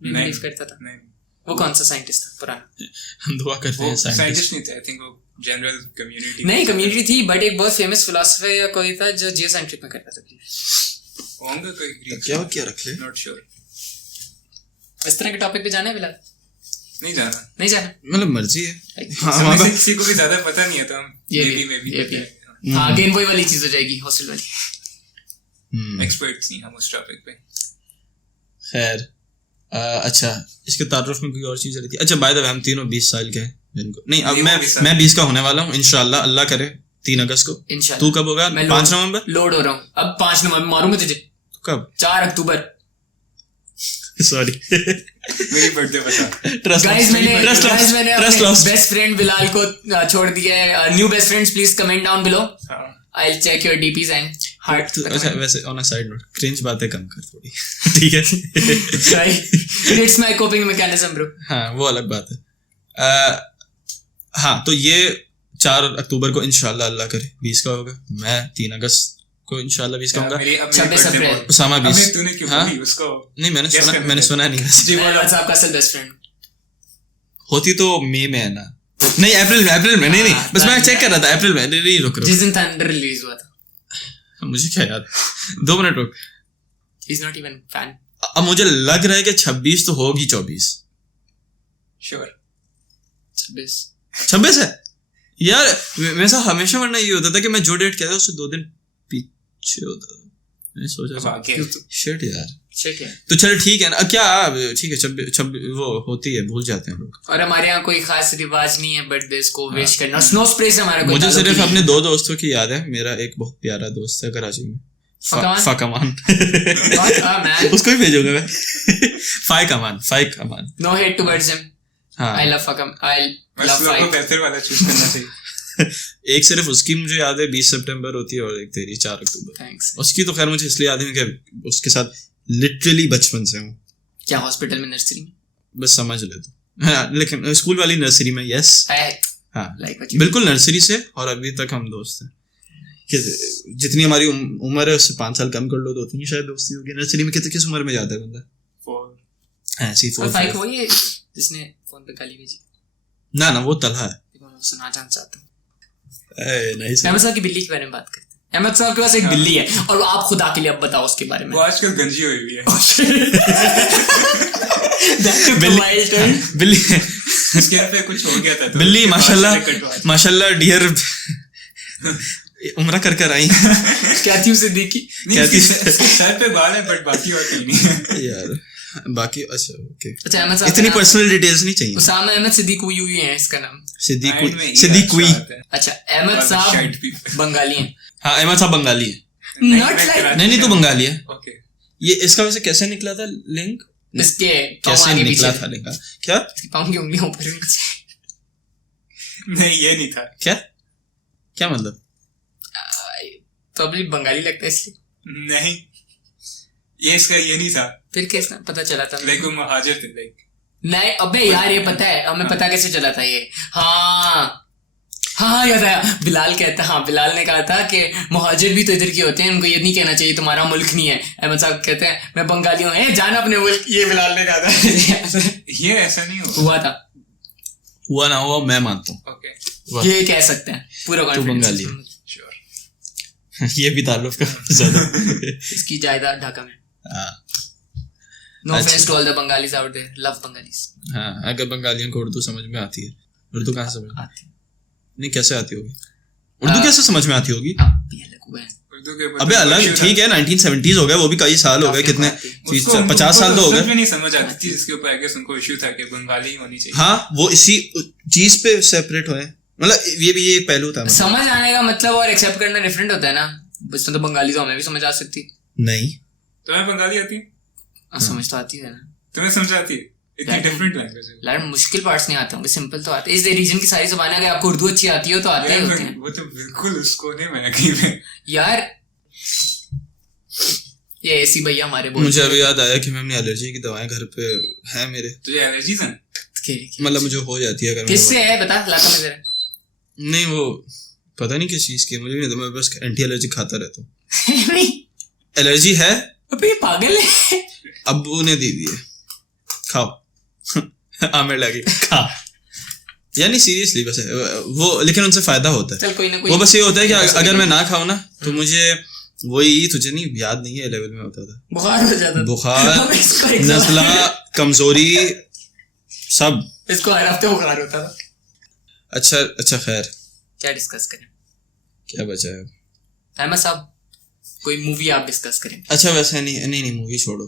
में नहीं। बिलीव करता था? नहीं, वो कौन सा साइंटिस्ट था पुराना? हम दुआ करते वो हैं साइंटिस्ट। साइंटिस्ट नहीं थे, आई थिंक वो जनरल कम्युनिटी। नहीं, कम्युनिटी थी बट एक बहुत फेमस फिलोसोफर या कोई था जो जियोसेंट्रिक में करता था believe। होंगे कोई ग्रीक। क्या रख ले? Not sure. इस तरह के टॉपिक पे जाना है बिलाल? नहीं जाना, नहीं जाना। मतलब मर्जी है। हमें से किसी को भी ज्यादा पता नहीं है तो हम ये maybe हाँ, गेम वही वाली चीज हो जाएगी, हॉस्टल वाली। एक्सपर्ट्स नहीं हम उस टॉपिक पे। खैर अच्छा इसके तारुफ में कोई और चीज रहती है? अच्छा बाय द वे हम तीनों 20 साल के हैं जिनको नहीं, अब मैं 20 का होने वाला हूँ इंशाल्लाह, अल्लाह करे 3 अगस्त को। इंशाल्लाह। तू कब होगा? 5 नवंबर। लोड हो रहा हूँ अब। 5 नवंबर मारूंगा तुझे। कब? 4 अक्टूबर। सॉरी मेरी बर्थडे बता। ट्रस्ट गाइस मैंने trust lost. Best friend Bilal को छोड़ दिया है। New best friends please comment down below. I will check your DPs and heart. अच्छा वैसे on a side note, cringe बातें कम कर थोड़ी, ठीक है? Sorry, it's my coping mechanism bro. हाँ वो अलग बात है। हाँ तो ये 4 अक्टूबर को इंशाल्लाह अल्लाह करे 20 का होगा। मैं 3 अगस्त को इंशाल्लाह 20 का होगा। 26 अप्रैल। उसामा 20। तूने क्यों हाँ? बोली उसको? नहीं मैंने सुना नहीं वैसे। जी बोलो आपका असल बेस्ट फ्रेंड होती तो मई में है ना? नहीं अप्रैल में नहीं बस मैं चेक कर रहा था अप्रैल में। नहीं रुक जिस दिन थंडर रिलीज हुआ था। मुझे क्या याद, 2 मिनट रुक। He is not even fan. अब मुझे लग रहा है कि 26 तो होगी 24। श्योर 26 है यार। मेरे साथ हमेशा वरना ये होता था कि मैं जो डेट कहता उससे 2 दिन पीछे होता था। मैंने सोचा शिट यार। ठीक है तो चल ठीक है ना, क्या ठीक है। 26 वो होती है, भूल जाते हैं लोग। और हमारे यहाँ कोई खास रिवाज नहीं है बर्थडे को विश करना। स्नो स्प्रे से हमारा कोई मुझे ताल्लुक सिर्फ नहीं अपने 2 दोस्तों की याद है। मेरा एक बहुत प्यारा दोस्त है कराची में, फाकमान। है। उसको ही भेजूंगा मैं। फाकमान। No hate towards him. हाँ आई लव फकम। आई बस लव लोगों को फाइक। बेहतर वाला चूज करना चाहिए। एक सिर्फ उसकी मुझे याद है 20 सितंबर होती है, और एक तेरी 4 अक्टूबर। थैंक्स। उसकी तो खैर मुझे इसलिए याद है कि उसके साथ लिटरली बचपन से हूँ। क्या हॉस्पिटल में नर्सरी में? बस समझ ले तो। हाँ, लेकिन स्कूल वाली नर्सरी में यस। हाँ लाइक बिल्कुल नर्सरी से, और अभी तक हम दोस्त हैं। जितनी हमारी उम्र है उससे 5 साल कम कर लो तो उतनी शायद दोस्ती होगी। नर्सरी में किस उम्र में जाता है बंदा? 4 ऐसी 4 फाइक वही है जिसने फोन पे गाली भेजी। ना वो तलहा है। सुना चाहता हूँ। नहीं अहमद साहब की बिल्ली के बारे में बात करते हैं। अहमद साहब के पास एक बिल्ली है और आप खुदा के लिए अब बताओ उसके बारे में। वो आजकल गंजी हुई हुई है। बिल्ली इसके पे कुछ हो गया था तो बिल्ली माशाल्लाह डियर उम्र कर आई। क्या थी उसे देखी? क्या थी? सर पे बाल है बट बाकी और कहीं नहीं है यार। बाकी अच्छा ओके। अच्छा अहमद साहब इतनी पर्सनल डिटेल्स नहीं चाहिए। उसामा अहमद सिद्दीकी हुई है इसका नाम। सिद्दीकी। अच्छा अहमद साहब बंगाली हैं। हाँ अहमद साहब बंगाली है। नहीं तू बंगाली है। ओके ये इसका वैसे कैसे निकला था लिंक? इसके कैसे निकला था लिंक? क्या पाँव की उंगलियों पर? नहीं ये नहीं था। क्या मतलब? प्रॉब्ली बंगाली लगता है इसलिए। नहीं ये इसका ये नहीं था। फिर कैसे पता चला था? लाइक वो महाजिर थे लाइक। नहीं अबे यार ये पता है हमें। पता कैसे चला था ये? हाँ याद आया। बिलाल कहता, हाँ बिलाल ने कहा था कि मुहाजिर भी तो इधर के होते हैं, उनको ये नहीं कहना चाहिए तुम्हारा मुल्क नहीं है। अहमद साहब कहते हैं मैं बंगाली हूँ, जाना अपने मुल्क। ये बिलाल ने कहा था। ये ऐसा नहीं हुआ था। हुआ ना हुआ मैं मानता हूँ। ओके ये कह सकते हैं पूरा कॉन्फिडेंस। बंगाली है। श्योर। ये भी ताल्लुक का ज्यादा। इसकी जायदाद ढाका में। नो अच्छा। Offence to all the Bengalis out there, love Bengalis. हाँ अगर बंगालियों को उर्दू समझ में आती है। उर्दू कहाँ से समझ में आती है? नहीं कैसे आती होगी? उर्दू कैसे समझ में आती होगी? भी अलग हुआ है। उर्दू के अबे अलग ठीक है 1970s हो गया, वो भी कई साल हो गए। कितने 50 साल तो हो गए। नहीं समझ आती थी जिसके ऊपर आई गेस उनको इश्यू था कि बंगाली होनी चाहिए। हाँ वो इसी चीज पे सेपरेट हुए मतलब ये भी एक पहलू था। समझ आने का मतलब और एक्सेप्ट करना डिफरेंट होता है ना। इसमें तो बंगाली तो हमें भी समझ आ सकती नहीं। तुम्हें बंगाली आती है? समझ तो आती है ना। तुम्हें समझ आती है? इतनी डिफरेंट लैंग्वेज है यार। मुश्किल पार्ट्स नहीं आते होंगे, सिंपल तो आते हैं। इस रीजन की सारी जुबानें अगर आपको उर्दू अच्छी आती हो तो आते ही होते हैं। वो तो बिल्कुल उसको नहीं मैंने कहीं पे यार। ये ऐसी भैया हमारे बोल। मुझे अभी याद आया कि मैं अपनी एलर्जी की दवाएं घर पे है मेरे। तुझे एलर्जीज हैं? मतलब मुझे हो जाती है। किससे है बता, लाता में जरा। नहीं वो पता नहीं किस चीज की मुझे नहीं, तो मैं बस एंटी एलर्जी खाता रहता हूँ। एलर्जी है। अबे ये पागल है। अब्बू ने दी है, खाओ। आमिर लगे खा। यानी सीरियसली बस वो, लेकिन उनसे फायदा होता है। चल कोई ना कोई। वो बस ये होता है कि अगर मैं ना खाऊं ना तो मुझे वही, तुझे नहीं याद नहीं है लेवल में होता था, बुखार हो जाता था। बुखार, नज़ला, कमजोरी, सब। इसको हर हफ्ते बुखार होता था। अच्छा खैर, क्या डिस्कस करें? क्या बचा है अहमद साहब? कोई मूवी आप डिस्कस करें? अच्छा वैसे नहीं मूवी छोड़ो,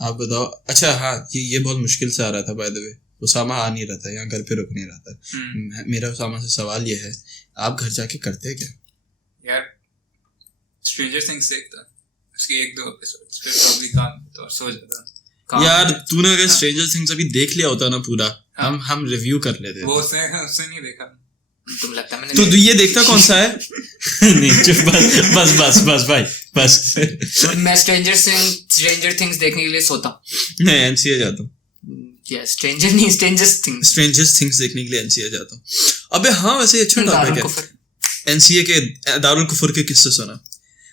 आप बताओ। अच्छा हाँ, ये बहुत मुश्किल से आ रहा था बाय द वे। उसामा आ नहीं रहा था यहाँ, घर पे रुक नहीं रहा था। मेरा उसामा से सवाल ये है, आप घर जाके करते क्या? यार स्ट्रेंजर थिंग्स देखता, उसके 1-2 एपिसोड्स, फिर प्रॉब्ली काम तो और सो जाता। यार तूने अगर स्ट्रेंजर थिंग्स अभी देख लिया होता ना पूरा, हम रिव्यू कर लेते। वो उसने नहीं देखा। तुम लगता मैंने तो ये देखता कौन सा है? नहीं चुप, बस भाई बस। मैं स्ट्रेंजर थिंग्स देखने के लिए सोता हूँ। मैं एनसीए जाता हूँ। स्ट्रेंजर नहीं, स्ट्रेंजर्स थिंग्स देखने के लिए एनसीए जाता हूँ। अबे हाँ वैसे अच्छा टॉपिक है एनसीए के। दारुल कुफर के किस्से सुना?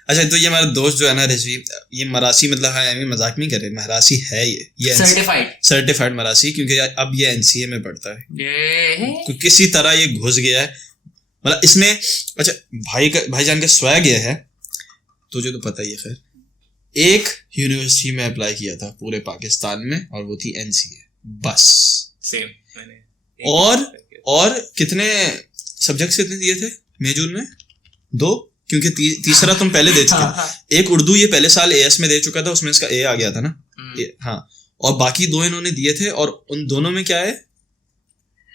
अच्छा तो ये हमारा दोस्त जो है ना रिजवी, ये मरासी, मतलब है मजाक नहीं कर रहे, मरासी है ये सर्टिफाइड मरासी, क्योंकि अब ये एनसीए में पढ़ता है। किसी तरह ये घुस गया है, मतलब इसने। अच्छा भाईजान का स्वैग ये है, तुझे तो पता ही है खैर, एक यूनिवर्सिटी में अप्लाई किया था पूरे पाकिस्तान में, और वो थी एनसीए बस। और कितने सब्जेक्ट्स कितने दिए थे मेजूर में? 2, क्योंकि तीसरा तुम पहले दे चुके। एक उर्दू ये पहले साल एएस में दे चुका था, उसमें इसका ए आ गया था ना। हाँ, और बाकी 2 इन्होंने दिए थे, और उन दोनों में क्या है?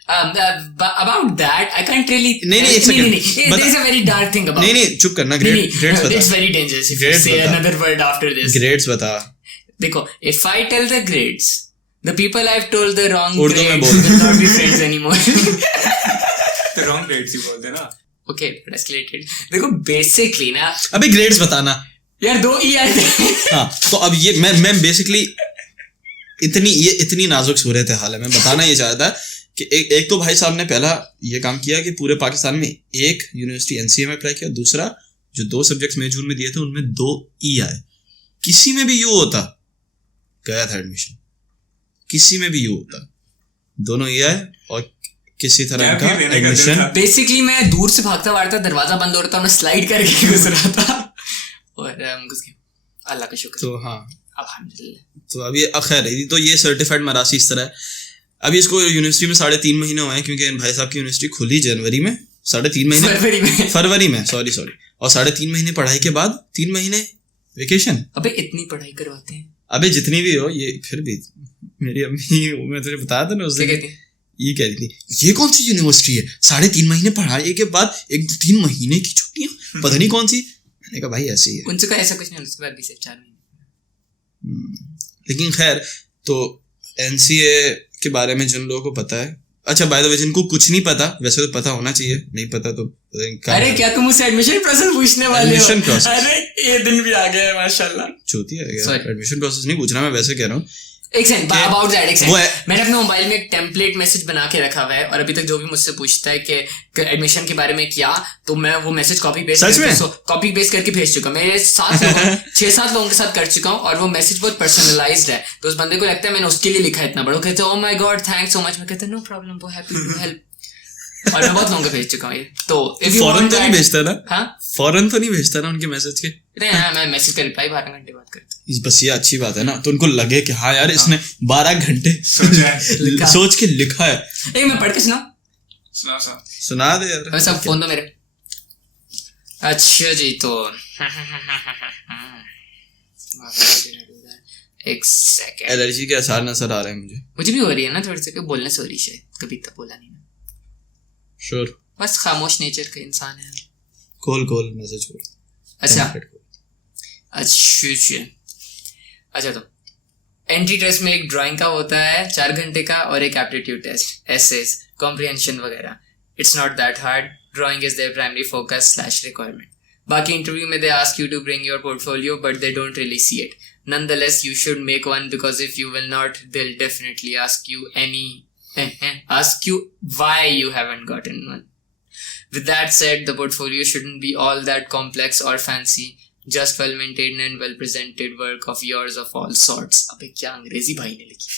About that, I can't really. नहीं एक second. There is a very dark thing about. नहीं चुप करना। ग्रेड्स बता। It's very dangerous if you say another word after this. Grades बता। देखो, if I tell the grades, the people I've told the wrong Urdu में grades will not be friends anymore. The wrong grades ही बोलते ना। Okay, escalated. देखो basically ना। अबे grades बताना। यार 2 ही आए थे। हाँ तो अब ये मैं बेसिकली इतनी नाजुक सूरत हाल है, मैं बताना ये चाहता कि एक तो भाई साहब ने पहला ये काम किया कि पूरे पाकिस्तान में एक यूनिवर्सिटी एनसीए में अप्लाई किया, दूसरा जो 2 सब्जेक्ट्स मेजूर में दिए थे उनमें 2 ई आए। किसी में भी यू होता, गया था एडमिशन, किसी में भी यू होता, दोनों ई आए और किसी तरह का एडमिशन। बेसिकली मैं दूर से भागता भागता, दरवाजा बंद हो रहा था, मैं स्लाइड करके गुजर रहा था और घुस गया। अल्लाह का शुक्र। तो हाँ अल्हम्दुलिल्लाह। तो अब ये खैर, तो ये सर्टिफाइड मरासी इस तरह है। अभी इसको यूनिवर्सिटी में 3.5 महीने हुए हैं, क्योंकि भाई साहब की यूनिवर्सिटी खुली जनवरी में, 3.5 महीने फरवरी में सॉरी और 3.5 महीने पढ़ाई के बाद 3 महीने वेकेशन। अबे इतनी पढ़ाई करवाते हैं? अबे जितनी भी हो, ये फिर भी मेरी अम्मी, मैं तुझे बताया था ना उस दिन, ये कह रही थी ये कौन सी यूनिवर्सिटी है, 3.5 महीने पढ़ाई के बाद 1-3 महीने की छुट्टियां, पता नहीं कौन सी। मैंने कहा भाई ऐसे ही है, उनसे ऐसा कुछ नहीं, उसके बाद भी सिर्फ 4 महीने। लेकिन खैर, तो एनसीए के बारे में जिन लोगों को पता है, अच्छा बाय द वे जिनको कुछ नहीं पता, वैसे तो पता होना चाहिए, नहीं पता तो अरे क्या तुम मुझसे एडमिशन प्रोसेस पूछने वाले हो? एडमिशन प्रोसेस, अरे ये दिन भी आ गया है माशाल्लाह। चूती है क्या? एडमिशन प्रोसेस नहीं पूछना, मैं वैसे कह रहा हूँ। अबाउट दैट, मैंने अपने मोबाइल में एक टेम्पलेट मैसेज बना के रखा हुआ है, और अभी तक जो भी मुझसे पूछता है कि एडमिशन के बारे में क्या, तो मैं वो मैसेज कॉपी पेस्ट करके भेज चुका। मैं 6-7 लोगों के साथ कर चुका हूँ, और वो मैसेज बहुत पर्सनलाइज्ड है, तो उस बंदे को लगता है मैंने उसके लिए लिखा है इतना बड़ा। कहते हैं oh my God thanks so much, मैं कहता नो प्रॉब्लम, वो हैप्पी टू हेल्प। और मैं बहुत लोगों को भेज चुका हूँ। तो फौरन तो नहीं भेजता ना? हाँ फौरन तो नहीं भेजता ना उनके मैसेज के? नहीं, मैं मैसेज का रिप्लाई 12 घंटे बाद करता हूँ। बस ये अच्छी बात है ना, तो उनको लगे कि हाँ यार इसने 12 घंटे सोच के लिखा है। एक मैं पढ़ के सुना दे यार। सब फोन दो मेरे। अच्छा जी, तो एक सेकंड, एलर्जी के आसार नजर आ रहे हैं मुझे भी हो रही है ना थोड़ी सी, बोलने से हो रही है, कभी तक बोला नहीं। श्योर बस खामोश नेचर का इंसान है. कॉल मैसेज करो. अच्छा तो एंट्री टेस्ट में एक ड्राइंग का होता है 4 घंटे का और एक एप्टीट्यूड टेस्ट, एसेज, कॉम्प्रिहेंशन वगैरह. It's not that hard. Drawing is their primary focus / requirement. बाकी इंटरव्यू में they ask you to bring your portfolio but they don't really see it. Nonetheless, you should make one because if you will not, they'll definitely ask you why you haven't gotten one. With that said, the portfolio shouldn't be all that complex or fancy. Just well maintained and well presented work of yours of all sorts. अबे क्या अंग्रेजी भाई ने लिखी.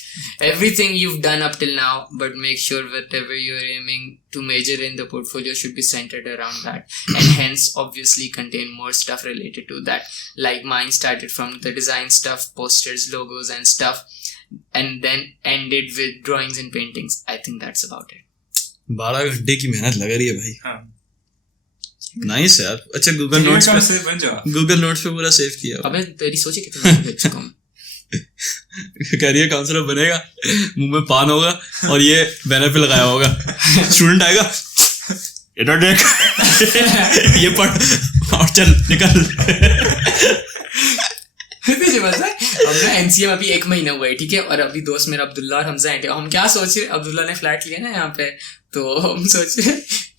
Everything you've done up till now, but make sure whatever you're aiming to major in the portfolio should be centered around that, and hence obviously contain more stuff related to that. Like mine started from the design stuff, posters, logos and stuff, and then ended with drawings and paintings. I think that's about it. 12 घंटे की मेहनत लग रही है भाई. हाँ. Nice यार. अच्छा गूगल नोट्स पे पूरा सेव किया. अबे तेरी सोचे कितना लिख चुका हूं. करियर काउंसलर बनेगा, मुंह में पान होगा और ये बैनर पे लगाया होगा. स्टूडेंट आएगा, इधर देख, ये पढ़ और चल निकल. तुझे पता है अपना एनसीए में अभी 1 महीना हुआ है, ठीक है, और अभी दोस्त मेरा अब्दुल्ला और हमजा हैं. हम क्या सोच रहे, अब्दुल्ला ने फ्लैट लिया ना यहाँ पे, तो हम सोच रहे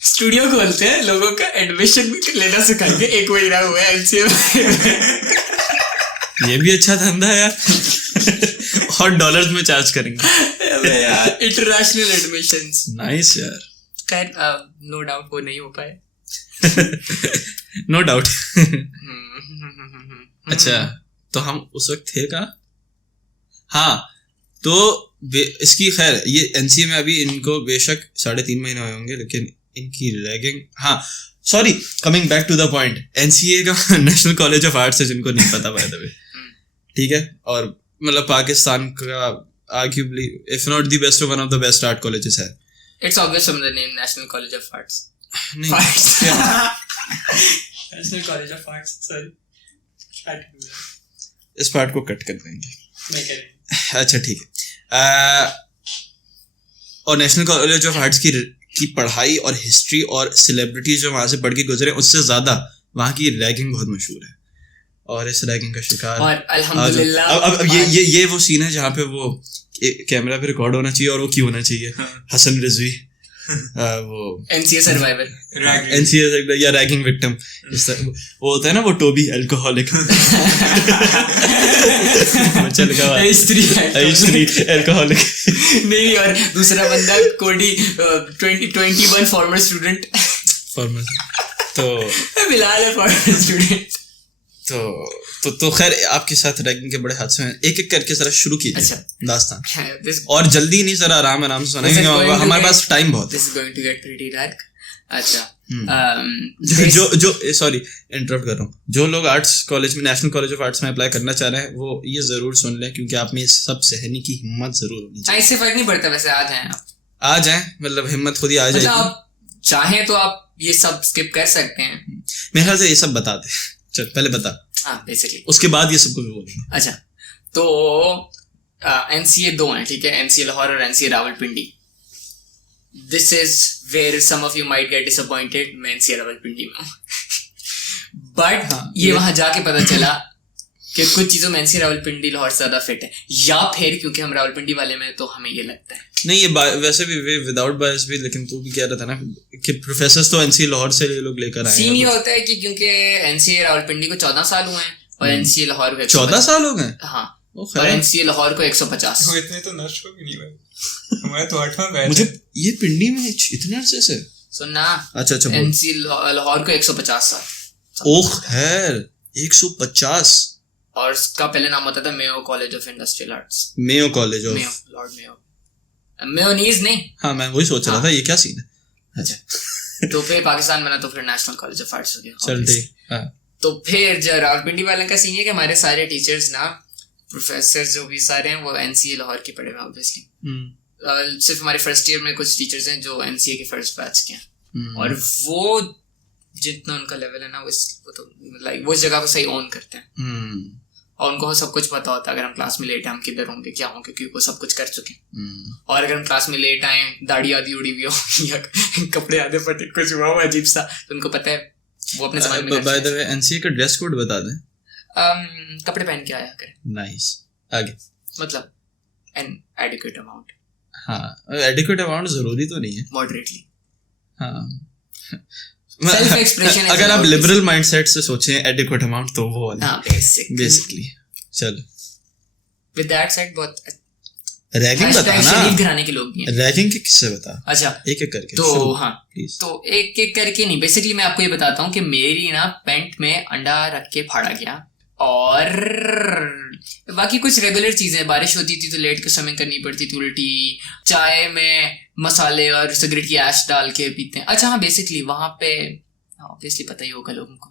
स्टूडियो खोलते हैं, लोगों का एडमिशन लेना सिखाएंगे. 1 महीना हुआ है एनसीए में. ये भी अच्छा धंधा है यार. और डॉलर्स में चार्ज करेंगे यार. International admissions. नाइस यार. खैर नो डाउट वो नहीं हो पाए. No doubt. अच्छा तो हम उस वक्त थे कहाँ. हाँ तो इसकी खैर ये एनसीए में अभी इनको बेशक 3.5 महीने हुए होंगे, लेकिन इनकी रैगिंग. हाँ sorry, coming back to the point, NCA का नेशनल कॉलेज ऑफ आर्ट्स है, जिनको नहीं पता बाय द वे, ठीक है, और मतलब पाकिस्तान का arguably if not the best, one of the best art colleges है. It's obvious from the name, national college of arts. नहीं national college of arts. Sorry, इस पार्ट को कट कर देंगे. नहीं करेंगे. अच्छा ठीक है. और नेशनल कॉलेज ऑफ आर्ट्स की पढ़ाई और हिस्ट्री और सेलिब्रिटीज जो वहाँ से पढ़ के गुजरे, उससे ज़्यादा वहाँ की रैगिंग बहुत मशहूर है. और इस रैगिंग का शिकार और अल्हम्दुलिल्लाह अब ये वो सीन है जहाँ पे वो कैमरा पे रिकॉर्ड होना चाहिए, और वो क्यों होना चाहिए. हसन रिजवी वो एनसीए सर्वाइवर, एनसीए या रैगिंग विक्टिम, वो होता है ना वो टोबी अल्कोहलिक. बच्चा लिखा हुआ स्त्री अल्कोहलिक. नहीं, और दूसरा बंदा कोडी 21 फॉर्मर स्टूडेंट. तो बिलाल है फॉर्मर स्टूडेंट. तो खैर आपके साथ रैगिंग के बड़े हादसे हैं. एक एक करके जरा शुरू कीजिए. अच्छा दास्तान. और जल्दी नहीं, जरा आराम से सुनाएंगे, हमारे पास टाइम बहुत है. This is going to get pretty dark. अच्छा जो सॉरी इंटरप्ट कर रहा हूँ, जो लोग आर्ट्स कॉलेज में, नेशनल कॉलेज ऑफ आर्ट्स में अप्लाई करना चाह रहे हैं, वो ये जरूर सुन लें, क्योंकि आप में सब सहने की हिम्मत जरूर होनी चाहिए. इससे फर्क नहीं पड़ता वैसे. आ जाएं मतलब हिम्मत खुद ही आ जाएगी. आप चाहें तो आप ये सब स्किप कर सकते हैं. मेरे ख्याल से ये सब बता दे. चल पहले बता. हाँ बेसिकली उसके बाद ये सब कुछ बोलेंगे. अच्छा तो एनसीए 2 हैं, ठीक है, एनसीए लाहौर और NCA Rawalpindi. This is where some of you might get disappointed. मैं एनसीए रावलपिंडी में हूँ, बट ये वहां जाके पता चला कि कुछ चीजों में एनसीए रावलपिंडी लाहौर से ज्यादा फिट है, या फिर क्योंकि हम रावलपिंडी वाले में तो हमें ये लगता है. नहीं ये वैसे भी विदाउट बायस भी, लेकिन तू भी कह रहा था ना कि प्रोफेसर्स तो एनसीए लाहौर से ये लोग लेकर आए. सीन ये होता है कि क्योंकि एनसीए रावलपिंडी को 14 साल हुए हैं और एनसीए लाहौर को 14 साल हो गए. हाँ, और एनसीए लाहौर को 150. इतने तो नष्ट हो भी नहीं भाई. हमारे तो 8वां बैच. मुझे ये पिंडी में इतने अरसे से सुनना. अच्छा एनसीए लाहौर को 150 साल. ओह खैर 150. और उसका पहले नाम होता था Mayo college of industrial arts. Mayo college of Lord Mayo. Mayonnaise नहीं. हाँ मैं वही सोच रहा था ये क्या सीन है. अच्छा तो फिर पाकिस्तान बना तो फिर नेशनल कॉलेज ऑफ आर्ट्स हो गया. चल ठीक. तो फिर जो रावलपिंडी वाले का सीन है कि हमारे सारे टीचर्स ना, प्रोफेसर जो भी सारे हैं वो एनसीए लाहौर के पढ़े हुए ऑब्वियसली. सिर्फ हमारे फर्स्ट ईयर में कुछ टीचर्स हैं जो एनसीए के फर्स्ट बैच के हैं, और वो जितना उनका लेवल है ना वो तो लाइक वो जगह को सही ऑन करते हैं. और उनको सब कुछ पता होता है अगर हम क्लास में लेट आए हम किधर होंगे क्या होंगे, क्योंकि वो सब कुछ कर चुके हैं। और अगर हम क्लास में लेट आए, दाढ़ी आधी उड़ी हुई हो या कपड़े आधे फटे, कुछ हुआ हो अजीब सा, तो उनको पता है वो अपने समय में। बाय द वे एनसीए का ड्रेस कोड बता दें। कपड़े पहन के आया करें। नाइस, आगे मतलब एन एडिक्वेट अमाउंट। हाँ, एडिक्वेट अमाउंट जरूरी तो नहीं है, मॉडरेटली। हाँ, सेल्फ एक्सप्रेशन। अगर आप लिबरल माइंडसेट से सोचें एडिक्वेट अमाउंट तो वो वाला। हाँ, बेसिकली। चलो, विद दैट सेड बहुत रैगिंग बताना, घराने के लोग नहीं हैं। रैगिंग के किस्से बता। अच्छा, एक एक करके तो हाँ प्लीज। तो एक एक करके नहीं, बेसिकली मैं आपको ये बताता हूँ कि मेरी ना पैंट में अंडा रख के फाड़ा गया, और बाकी कुछ रेगुलर चीजें, बारिश होती थी तो लेट के समय करनी पड़ती थी उल्टी, चाय में मसाले और सिगरेट की ऐश डाल के पीते हैं। अच्छा हाँ, बेसिकली वहां पे ऑब्वियसली पता ही होगा लोगों को,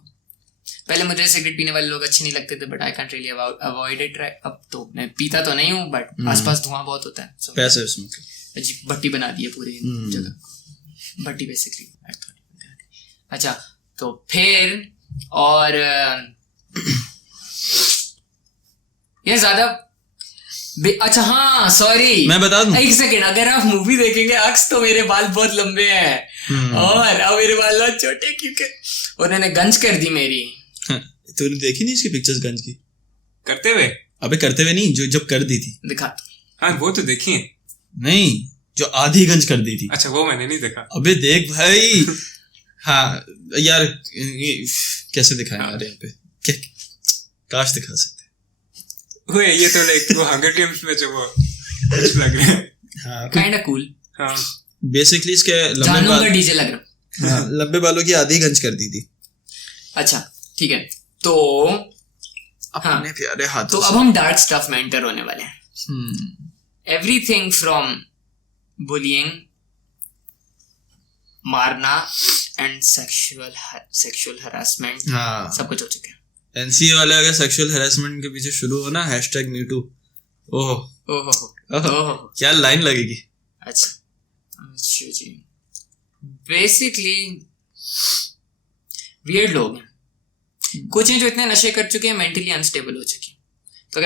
पहले मुझे सिगरेट पीने वाले लोग अच्छे नहीं लगते थे, but I can't really avoid it. अब तो मैं पीता तो नहीं हूँ, बट आसपास धुआं बहुत होता है, so पैसे उसमें अजीब भट्टी बना दी है पूरी जगह, भट्टी बेसिकली। अच्छा, तो फिर और ये ज्यादा अच्छा हाँ सॉरी मैं बता दूं, एक सेकेंड, अगर आप मूवी देखेंगे अक्स तो मेरे बाल बहुत लंबे हैं और अब मेरे बाल बहुत छोटे, क्योंकि उन्होंने गंज कर दी मेरी। तूने देखी नहीं इसकी पिक्चर्स गंज की करते हुए? अबे करते हुए नहीं, जो जब कर दी थी। दिखा। हाँ वो तो देखी है। नहीं, जो आधी गंज कर दी थी। अच्छा, वो मैंने नहीं देखा। अबे देख भाई। हाँ यार, कैसे दिखाएं यार यहाँ पे, काश दिखा सकते। ओए ये तो लाइक वो हंगर गेम्स में जो वो कुछ लग रहा है। हाँ, काइंड ऑफ कूल। हाँ, बेसिकली इसके लंबे बाल डीजे लग रहा। हाँ, लंबे बालों की आधी गंज कर दी थी। अच्छा ठीक है, तो अपने प्यारे हाथों तो अब हम डार्क स्टफ में एंटर होने वाले हैं। एवरीथिंग फ्रॉम बुलिंग, मारना एंड सेक्सुअल हरासमेंट, हाँ, सब कुछ हो चुका है। एनसीए वाले अगर सेक्सुअल हैरेसमेंट के पीछे शुरू हो ना #MeToo, ओहो क्या लाइन लगेगी। अच्छा जी, बेसिकली वियर्ड लोग हैं, कुछ हैं जो इतने नशे कर चुके हैं, मेंटली अनस्टेबल हो चुके हैं, तो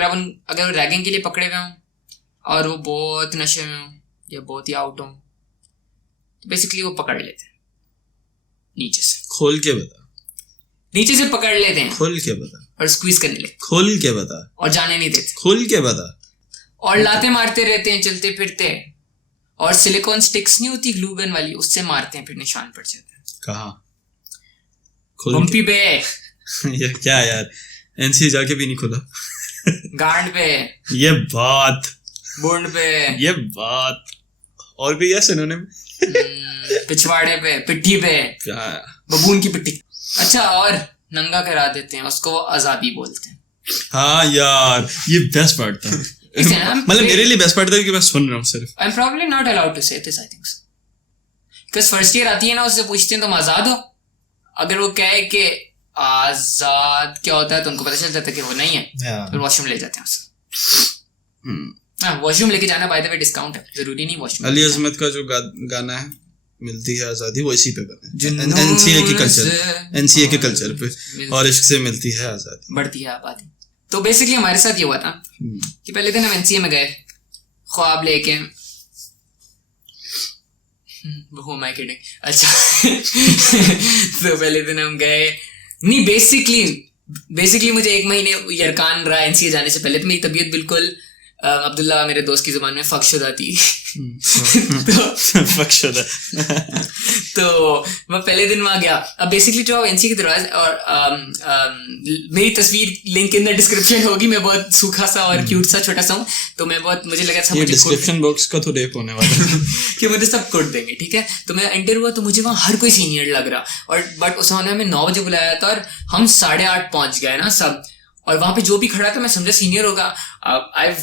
अगर रैगिंग के लिए पकड़े हुए हों और वो बहुत नशे में हो या बहुत ही आउट हो, तो बेसिकली वो पकड़ लेते हैं नीचे से। खोल के बता। नीचे से पकड़ लेते हैं, खोल के बता। और स्क्वीज करने लगते, खोल के बता। और जाने नहीं देते, खोल के बता। और लाते मारते रहते हैं चलते फिरते, और सिलिकॉन स्टिक्स नहीं होती ग्लू गन वाली, उससे मारते हैं, फिर निशान पड़ जाते हैं। कहाँ? बम्पी पे। ये क्या यार, एनसीए जाके भी नहीं खुला। गांड पे, ये बात, बूंद पे, ये बात, और भी यस इन्होंने पिछवाड़े पे, पिट्ठी पे, बबून की पिट्ठी। अच्छा, और नंगा करा देते हैं, उसको वो आजादी बोलते हैं। हाँ यार, ये बेस्ट पार्ट था। मतलब मेरे लिए बेस्ट पार्ट था कि मैं सुन रहा हूँ सिर्फ। I am probably not allowed to say this, I think, because first year आती है ना, उससे पूछते हैं तुम आजाद हो, अगर वो कहे कि आजाद क्या होता है तो उनको पता चल जाता है कि वो नहीं है, फिर वॉशरूम ले जाते हैं उससे। हाँ, वॉशरूम लेके जाना बाय द वे डिस्काउंट है, जरूरी नहीं वॉशरूम। अली अजमत का जो गाना है मिलती है आजादी, वो इसी पे बना है, एनसीए के कल्चर पे, और इश्क से मिलती है आजादी, बढ़ती है आबादी। तो बेसिकली हमारे साथ ये हुआ था कि पहले दिन हम एनसीए में गए ख्वाब लेके, Who am I kidding? अच्छा तो पहले दिन हम गए नहीं, बेसिकली मुझे 1 महीने यरकान रहा एनसीए जाने से पहले, तो मेरी तबीयत बिल्कुल अब्दुल्ला मेरे दोस्त की जुबान में फकशुदा थी। फकशुदा। तो मैं पहले दिन वहां गया। अब बेसिकली जो एनसी के दरवाजे, और मेरी तस्वीर लिंक इन द डिस्क्रिप्शन होगी, मैं बहुत सूखा सा और क्यूट सा छोटा सा हूँ, तो मैं बहुत, मुझे लगा सब डिस्क्रिप्शन बॉक्स का तो रेप होने वाला है कि मुझे सब कोट देंगे, ठीक है। तो मैं एंटर हुआ तो मुझे वहाँ हर कोई सीनियर लग रहा, और बट उन्होंने हमें 9 बजे बुलाया था, और हम 8:30 पहुंच गए ना सब, और वहां पे जो भी खड़ा था मैं समझा सीनियर होगा। आई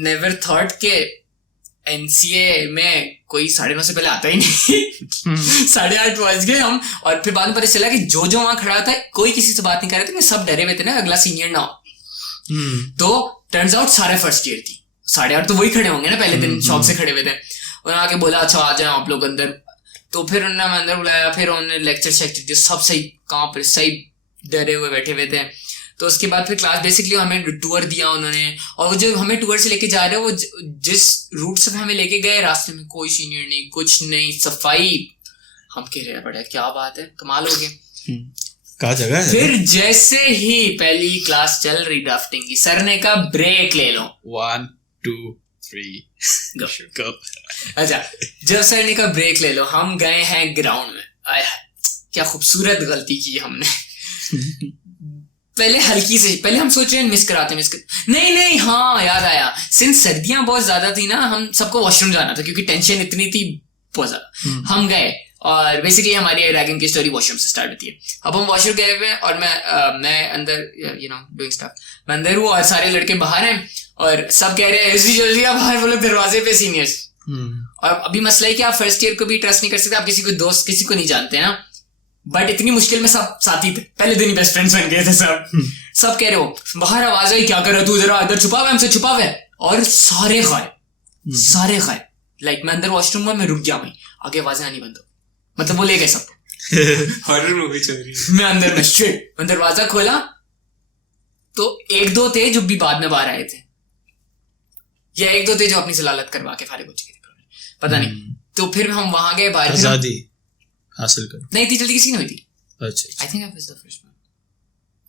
नेवर थॉट के एनसीए में कोई 9:30 से पहले आता ही नहीं। 8:30 पहुंच गए हम, और फिर बाद में पता चला कि जो वहां खड़ा था कोई किसी से बात नहीं कर रहे थे, सब डरे हुए थे ना अगला सीनियर ना हो। तो टर्न्स आउट सारे फर्स्ट ईयर थी। 8:30 तो वही खड़े होंगे ना, पहले दिन शौक से खड़े हुए थे। उन्होंने आके बोला अच्छा आ जाए आप लोग अंदर, तो फिर उन्होंने अंदर बुलाया, फिर उन्होंने लेक्चर सब सही, कहाँ पर सही डरे हुए बैठे हुए थे। तो उसके बाद फिर क्लास बेसिकली हमें टूर दिया उन्होंने, और वो जो हमें टूर से लेके जा रहे हैं वो जिस रूट से हमें लेके गए रास्ते में कोई सीनियर नहीं, कुछ नहीं, सफाई। हम कह रहे हैं बड़ा क्या बात है, कमाल हो गया। कहाँ जगह है? फिर जैसे ही पहली क्लास चल रही ड्राफ्टिंग की, सर ने कहा ब्रेक ले लो, 1 2 3 go। अच्छा, जब सर ने कहा ब्रेक ले लो, हम गए हैं ग्राउंड में। आय क्या खूबसूरत गलती की हमने। पहले हल्की से, पहले हम सोच रहे हैं मिस कराते नहीं, हाँ याद आया, सिंस सर्दियां बहुत ज्यादा थी ना, हम सबको वॉशरूम जाना था क्योंकि टेंशन इतनी थी बहुत ज्यादा। हम गए और बेसिकली हमारी रैगिंग की स्टोरी वॉशरूम से स्टार्ट होती है। अब हम वॉशरूम गए हुए और मैं अंदर डूइंग स्टफ, मैं अंदर हूँ और सारे लड़के बाहर हैं और सब कह रहे हैं ऐसी जल्दी आप बाहर, वो लोग दरवाजे पे सीनियर्स। और अभी मसला है कि आप फर्स्ट ईयर को भी ट्रस्ट नहीं कर सकते, आप किसी को दोस्त किसी को नहीं जानते ना, बट इतनी मुश्किल में सब साथी थे, पहले दिन ही बेस्ट फ्रेंड्स बन गए थे सब कह रहे हो बाहर आवाज आई क्या कर रहा तू, जरा इधर छुपा हुआ, हमसे छुपा हुआ है, और सारे खाए लाइक मैं अंदर वॉशरूम में मैं रुक गया वहीं, आगे आवाजें आनी बंद हो, मतलब वो ले गए सब। हॉरर मूवी चल रही है। मैं अंदर में शिट, मैं दरवाजा खोला तो 1-2 थे जो भी बाद में बाहर आए थे, या 1-2 थे जो अपनी सलालत करवा के फारिग हो चुके थे, पता नहीं। तो फिर हम वहां गए, बाहर आजादी हासिल कर नहीं इतनी जल्दी किसी ने हुई थी। अच्छा, I think I was the first one.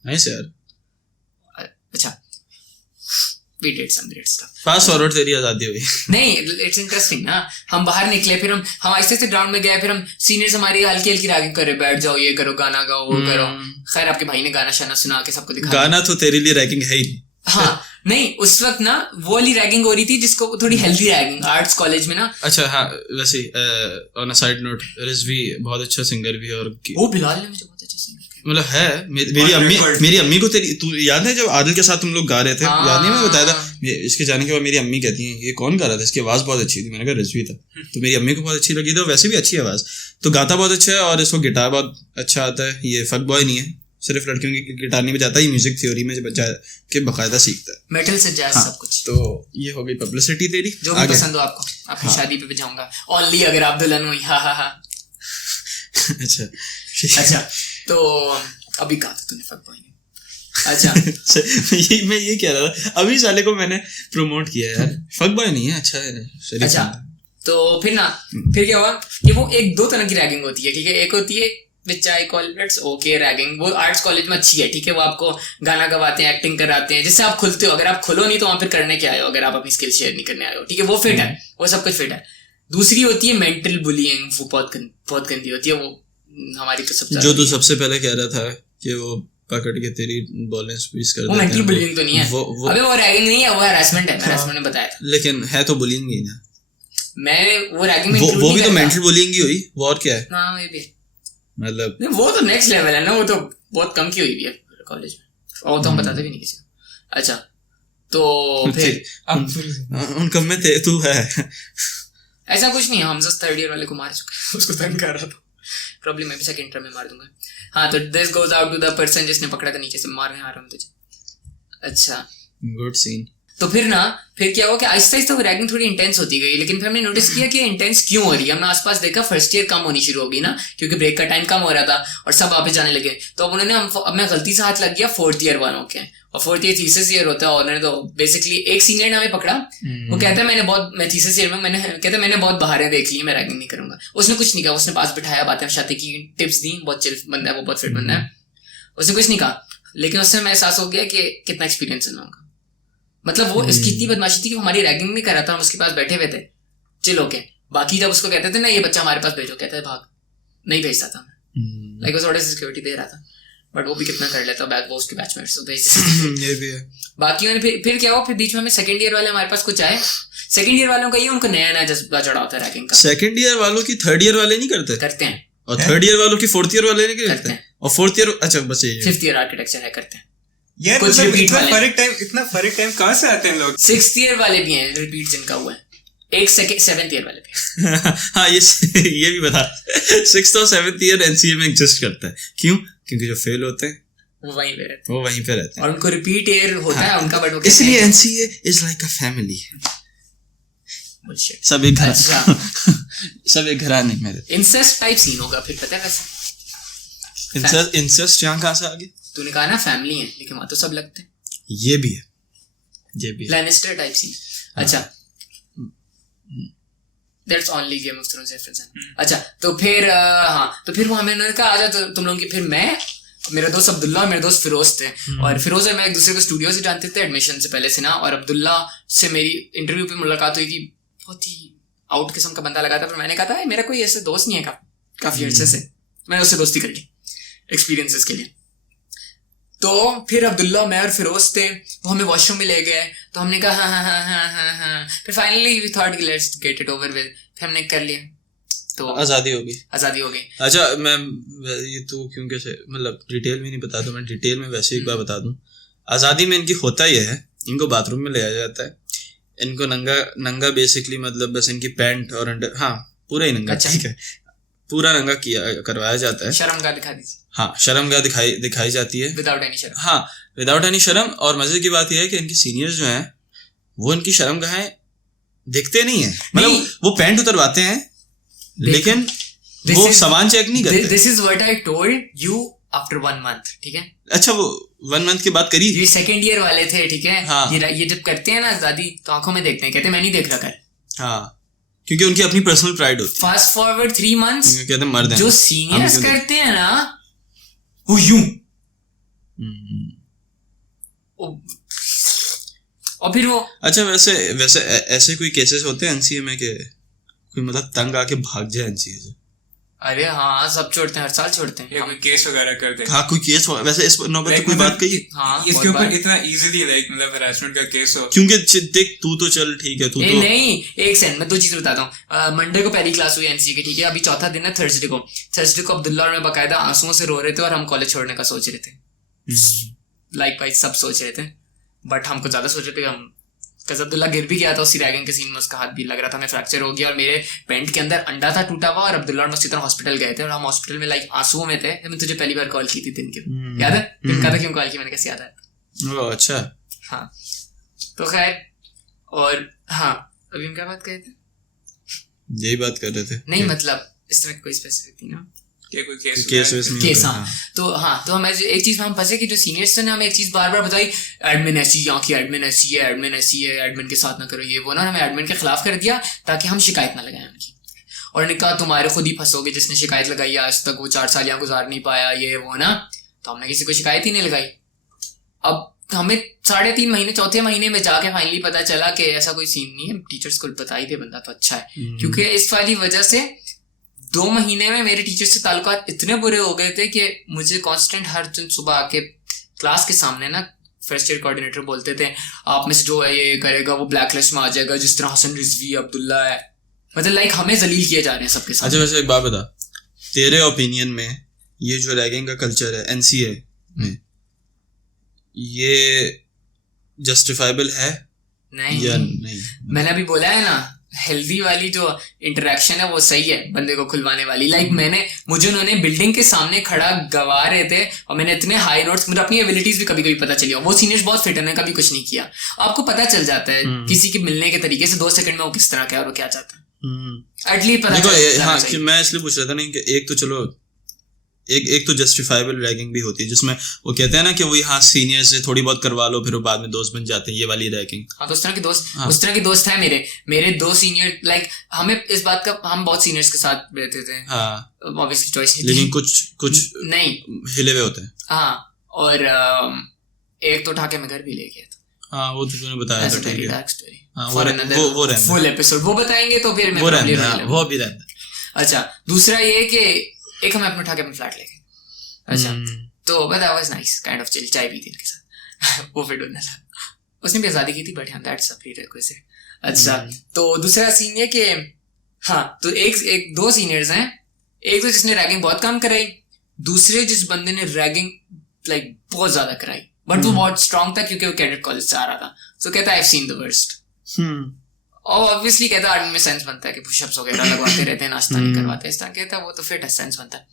Nice यार। अच्छा, we did some great stuff। Fast forward तेरी आजादी हुई। नहीं, इट्स इंटरेस्टिंग ना। हम बाहर निकले, फिर हम आहिस्ते से ग्राउंड में गए, फिर हम सीनियर्स हमारी हल्की हल्की रैगिंग कर रहे, बैठ जाओ, ये करो, गाना गाओ, वो करो। खैर आपके भाई ने गाना शाना सुना के सबको दिखाया। गाना तो तेरे लिए रैगिंग है ही। हाँ नहीं, उस वक्त ना वो वाली रैगिंग हो रही थी जिसको थोड़ी हेल्दी रैगिंग, आर्ट्स कॉलेज में ना। अच्छा हाँ, वैसे on a side note, Rizvi बहुत अच्छा सिंगर भी है, और वो बिलाल ने मुझे बहुत अच्छा सिंगर मतलब है। मेरी अम्मी को तेरी तू याद है जब आदिल के साथ तुम लोग गा रहे थे, याद नहीं, मैं बताया था इसके जाने के बाद मेरी अम्मी कहती हैं ये कौन गा रहा था, इसकी आवाज बहुत अच्छी थी, मैंने कहा रिजवी था। तो मेरी अम्मी को बहुत अच्छी लगी थी, और वैसे भी अच्छी आवाज, तो गाता बहुत अच्छा है, और इसको गिटार बहुत अच्छा आता है। ये फक बॉय नहीं है, सिर्फ लड़कियों की गिटार नहीं बजाता, ये म्यूजिक थ्योरी में बजा के बकायदा सीखता है, मेटल से जैज सब कुछ। तो ये हो गई पब्लिसिटी तेरी, जो भी पसंद हो आपको, आपकी शादी पे बजाऊंगा ओनली अगर आप दुल्हन हुई। हाँ। अच्छा, तो अभी कहा था तूने फक बॉय ने। अच्छा मैं ये कह रहा था, अभी साले को मैंने प्रमोट किया यार, फक बॉय नहीं है, अच्छा है। अच्छा, तो फिर क्या हुआ कि वो 1-2 तरह की रैगिंग होती है, ठीक है। एक होती है which I call it's okay ragging, वो आर्ट्स कॉलेज में अच्छी है, ठीक है। वो आपको गाना गवाते हैं, एक्टिंग कराते हैं, जिससे आप खुलते हो। अगर आप खुलो नहीं तो वहां फिर करने क्या आए हो, अगर आप अपनी स्किल शेयर नहीं करने आए हो, ठीक है। वो फिट है, वो सब कुछ फिट है। दूसरी होती है मेंटल बुलिंग, वो बहुत गंदी होती है। वो हमारी तो सबसे जो तू सबसे पहले कह रहा था कि वो पकड़ के तेरी बॉलें स्क्वीज कर देते हैं, वो मेंटल बुलिंग तो नहीं है। अबे वो रैगिंग नहीं है, वो हैरेसमेंट है, हैरेसमेंट ने बताया था। लेकिन है तो बुलिंग ही ना। मैं वो रैगिंग में वो भी तो मेंटल बुलिंग ही हुई, वो और क्या है। हां ये भी मतलब वो तो नेक्स्ट लेवल है ना, वो तो बहुत कम की हुई है कॉलेज में, और तो हम बताते भी नहीं किसी को। अच्छा, तो फिर उन कम में तू है। ऐसा कुछ नहीं है, हम जस्ट 3rd ईयर वाले को मार चुके हैं, उसको तंग कर रहा था, प्रॉब्लम मैं भी 2nd टर्म में मार दूंगा। हाँ, तो this goes out to the person जिसने पकड़ा था नीचे से, मारने आ रहा हूँ तुझे। अच्छा, गुड सीन। तो फिर क्या हुआ कि आहिस्ता आहिस्ता वो रैगिंग थोड़ी इंटेंस होती गई, लेकिन फिर हमने नोटिस किया कि इंटेंस क्यों हो रही है। हमने आसपास देखा, फर्स्ट ईयर कम होनी शुरू हो गई ना, क्योंकि ब्रेक का टाइम कम हो रहा था और सब वापस जाने लगे। तो अब उन्होंने अब मैं गलती से हाथ लग गया 4th ईयर वालों के, और 4th ईयर थीसिस ईयर होता है। और उन्होंने तो बेसिकली एक सीनियर ने हमें पकड़ा, वो कहता है मैं थीसिस ईयर में मैंने बहुत बहारें देख ली, मैं रैगिंग नहीं करूंगा। उसने कुछ नहीं कहा, उसने पास बिठाया, बातें शादी की, टिप्स दी, बहुत चिल बंदा है वो, बहुत फिट बंदा है, उसने कुछ नहीं कहा। लेकिन उससे मैं एहसास हो गया कि कितना एक्सपीरियंस है लोगों का। मतलब वो इसकी इतनी बदमाशी थी कि हमारी रैगिंग नहीं कर रहा था, हम उसके पास बैठे हुए थे चिल होके। बाकी जब उसको कहते थे ना ये बच्चा हमारे पास भेजो, कहता है भाग, नहीं भेजता था मैं, लाइक थोड़ा सा सिक्योरिटी दे रहा था, बट वो भी कितना कर लेता, बैक वो उसके बैचमेट्स तो भेज ये भी है। बाकी फिर क्या हुआ, फिर बीच में हमें 2nd ईयर वाले हमारे पास कुछ आए। 2nd ईयर वालों का ये उनको नया जज्बा चढ़ा होता है रैगिंग का। 2nd ईयर वालों की 3rd ईयर वाले नहीं करते हैं, और 3rd ईयर वालों की 4th ईयर वाले नहीं करते, और 4th ईयर अच्छा बस 5th ईयर आर्किटेक्चर है करते हैं यार। कुछ मतलब रिपीट इतना फर्क टाइम कहाँ से आते हैं लोग। 6th ईयर वाले भी हैं रिपीट जिनका हुआ है, एक 7th ईयर वाले भी। हाँ ये भी बता, 6th और 7th ईयर एनसीए में एग्जिस्ट करता है, क्यों? क्योंकि जो फेल होते हैं वो वहीं पे रहते हैं और उनको रिपीट ईयर होता है उनका, बट वो इसलिए NCA is like a family. सब एक घर, सब एक घराने में रहते। इंसेस्ट टाइप सीन होगा फिर, पता है वैसे इंसेस्ट यहाँ कहाँ से आ गया? तूने कहा ना फैमिली है, लेकिन वहाँ तो सब लगते हैं। ये भी है लैनिस्टर टाइप सीन। अच्छा, that's only game of thrones reference. अच्छा, तो फिर हाँ, तो फिर वो हमें उन्होंने कहा आजा तुम लोगों की, फिर मैं, मेरा दोस्त अब्दुल्ला और मेरे दोस्त फिरोज थे, और फिरोज और मैं एक दूसरे को स्टूडियो से जानते थे एडमिशन से पहले से ना, और अब्दुल्ला से मेरी इंटरव्यू पे मुलाकात हुई थी, बहुत ही आउट किस्म का बंदा लगा था, पर मैंने कहा था मेरा कोई ऐसे दोस्त नहीं है काफी अर्से से, मैं उससे दोस्ती कर ली एक्सपीरियंसेस के लिए। तो फिर अब्दुल्ला, मैं और फिरोज थे, वो हमें वॉशरूम में ले गए, तो हमने कहा हाँ, फिर finally we thought let's get it over with, फिर हमने कर लिया, तो आज़ादी हो गई। अच्छा, मैं ये तो क्योंकि मतलब डिटेल में नहीं बता दूं, मैं डिटेल में वैसे एक बार बता दूं। आज़ादी में इनकी होता ये है, इनको बाथरूम में ले आया जाता है, इनको नंगा बेसिकली, मतलब बस इनकी पैंट और अंडर, हाँ पूरा ही नंगा, ठीक है, पूरा नंगा करवाया जाता है। शर्मगाह दिखा दीजिए। हाँ, शर्मगाह दिखाई जाती है विदाउट एनी शर्म। हाँ, विदाउट एनी शर्म। और मजे की बात यह है कि इनके सीनियर्स जो हैं वो इनकी शर्मगाहें देखते नहीं है, मतलब वो पैंट उतरवाते हैं लेकिन वो सामान चेक नहीं करते। This is what I told you after 1 month, ठीक है। अच्छा, वो 1 month की बात करी। ये सेकंड ईयर वाले थे, ठीक है। हाँ। ये जब करते हैं ना आजादी, तो आंखों में देखते हैं, कहते हैं मैं नहीं देख रहा कर। हाँ, क्योंकि उनकी अपनी पर्सनल प्राइड होती है। फास्ट फॉरवर्ड 3 months, कहते हैं मर्द हैं, जो सीनियर्स करते हैं ना वो यूं, और फिर वो। अच्छा, वैसे ऐसे कोई केसेस होते हैं एनसीए में कि कोई मतलब तंग आके भाग जाए एनसीए से? अरे हाँ, सब छोड़ते हैं, हर साल छोड़ते हैं। कोई केस वगैरह करते हैं। हाँ, कोई केस वैसे इस नौबत तो कोई बात कही। हाँ, इसके ऊपर इतना इजीली मतलब हरासमेंट का केस हो, क्योंकि देख तू तो चल ठीक है, तू तो नहीं, एक सेकंड मैं 2 चीज बताता हूँ। मंडे को पहली क्लास हुई एनसीए की, ठीक है, अभी चौथा दिन है। थर्सडे को अब्दुल्ला और मैं बाकायदा आंसुओं से रो रहे थे, और हम कॉलेज छोड़ने का सोच रहे थे। लाइक वाइज सब सोच रहे थे, बट हमको ज्यादा सोच रहे थे हम, अब्दुल्ला गिर भी गया था उसी रैगिंग के सीन में, उसका हाथ भी लग रहा था, हमें फ्रैक्चर हो गया, और मेरे पैंट के अंदर अंडा था टूटा हुआ, और अब्दुल्ला और मैं उसी तरह हॉस्पिटल गए थे, और हम हॉस्पिटल में लाइक आंसुओं में थे। मैं तुझे पहली बार कॉल की थी दिन के, याद है? दिन का था, क्यों कॉल की मैंने, कैसे याद है? अच्छा, हाँ, तो खैर, और हाँ, अभी हम क्या बात कर रहे थे? यही बात कर रहे थे। नहीं, मतलब इस तरह कोई स्पेसिफिक थी ना, कोई केस। हाँ, तो हमें एक चीज में हम फंसे कि जो सीनियर्स ने हमें एक चीज बार बार बताई, एडमिन ऐसी, यहाँ की एडमिन ऐसी है, एडमिन ऐसी है, एडमिन के साथ ना करो ये वो ना, हमें एडमिन के खिलाफ कर दिया ताकि हम शिकायत ना लगाएं उनकी, और उन्होंने कहा तुम्हारे खुद ही फंसोगे, जिसने शिकायत लगाई आज तक वो 4 साल यहाँ गुजार नहीं पाया, ये वो ना, तो हमने किसी को शिकायत ही नहीं लगाई। अब हमें 3.5 महीने, चौथे महीने में जाके फाइनली पता चला कि ऐसा कोई सीन नहीं है, टीचर्स को बता ही दे बंदा तो अच्छा है, क्योंकि इस वाली वजह से 2 महीने में मेरे टीचर से ताल्लुकात इतने बुरे हो गए थे कि मुझे कांस्टेंट हर दिन सुबह आके क्लास के सामने ना फर्स्ट ईयर कोऑर्डिनेटर बोलते थे, आप में से जो है ये करेगा वो ब्लैक लिस्ट में आ जाएगा, जिस तरह हसन रिजवी, अब्दुल्ला है, मतलब लाइक हमें जलील किए जा रहे हैं सबके साथ। अच्छा, वैसे एक बात बता, तेरे ओपिनियन में ये जो रैगिंग का कल्चर है एनसीए में, ये जस्टिफाइबल है नहीं या नहीं? मैंने अभी बोला है ना, हेल्दी वाली जो इंटरेक्शन है वो सही है, बंदे को खुलवाने वाली। लाइक मुझे उन्होंने बिल्डिंग के सामने खड़ा गवा रहे थे, और मैंने इतने हाई नोट्स, मुझे अपनी एबिलिटीज भी कभी कभी पता चली, वो सीनियर्स बहुत फिट है, कभी कुछ नहीं किया, आपको पता चल जाता है किसी के मिलने के तरीके से 2 सेकंड में वो किस तरह का है और वो क्या चाहता है, एटलीस्ट पता चल। हाँ, मैं इसलिए पूछ रहा था नहीं कि एक तो चलो एक तो जस्टिफाइबल रैगिंग भी होती है, जिसमें वो कहते हैं ना कि वो यहाँ सीनियर से थोड़ी बहुत करवा लो, फिर वो बाद में दोस्त बन जाते हैं, ये वाली रैगिंग। हाँ, तो उस तरह के दोस्त है मेरे 2 सीनियर, लाइक हमें इस बात का, हम बहुत सीनियर्स के साथ रहते थे, हाँ ऑब्वियसली चॉइस, लेकिन कुछ नहीं हिले हुए होते हैं। हाँ, और एक तो ठाके में घर भी ले गया था। हाँ, वो तो तूने बताया था, ठीक है, वो फुल एपिसोड वो बताएंगे, तो फिर वो भी रहता है। अच्छा, दूसरा ये कि एक हमें अपने ठाके में फ्लैट ले गए। अच्छा, तो but that was nice, kind of chill, चाय पी थी उनके साथ वो फिर डोना था, उसने भी आजादी की थी, बट दैट्स अ प्रीरेक्विजिट। अच्छा, तो दूसरा सीन ये कि हाँ, तो एक 2 सीनियर्स हैं, एक तो जिसने रैगिंग बहुत कम कराई, दूसरे जिस बंदे ने रैगिंग लाइक बहुत ज्यादा कराई, बट वो बहुत स्ट्रांग था क्योंकि वो कैडेट कॉलेज से आ रहा था, सो कहता I have seen the worst. और ऑब्वियसली कहता आर्मी में सेंस बनता है कि पुशअप्स वगैरह लगवाते रहते हैं, नाश्ता नहीं करवाते, इस तरह कहता है वो तो फिट है, सेंस बनता है।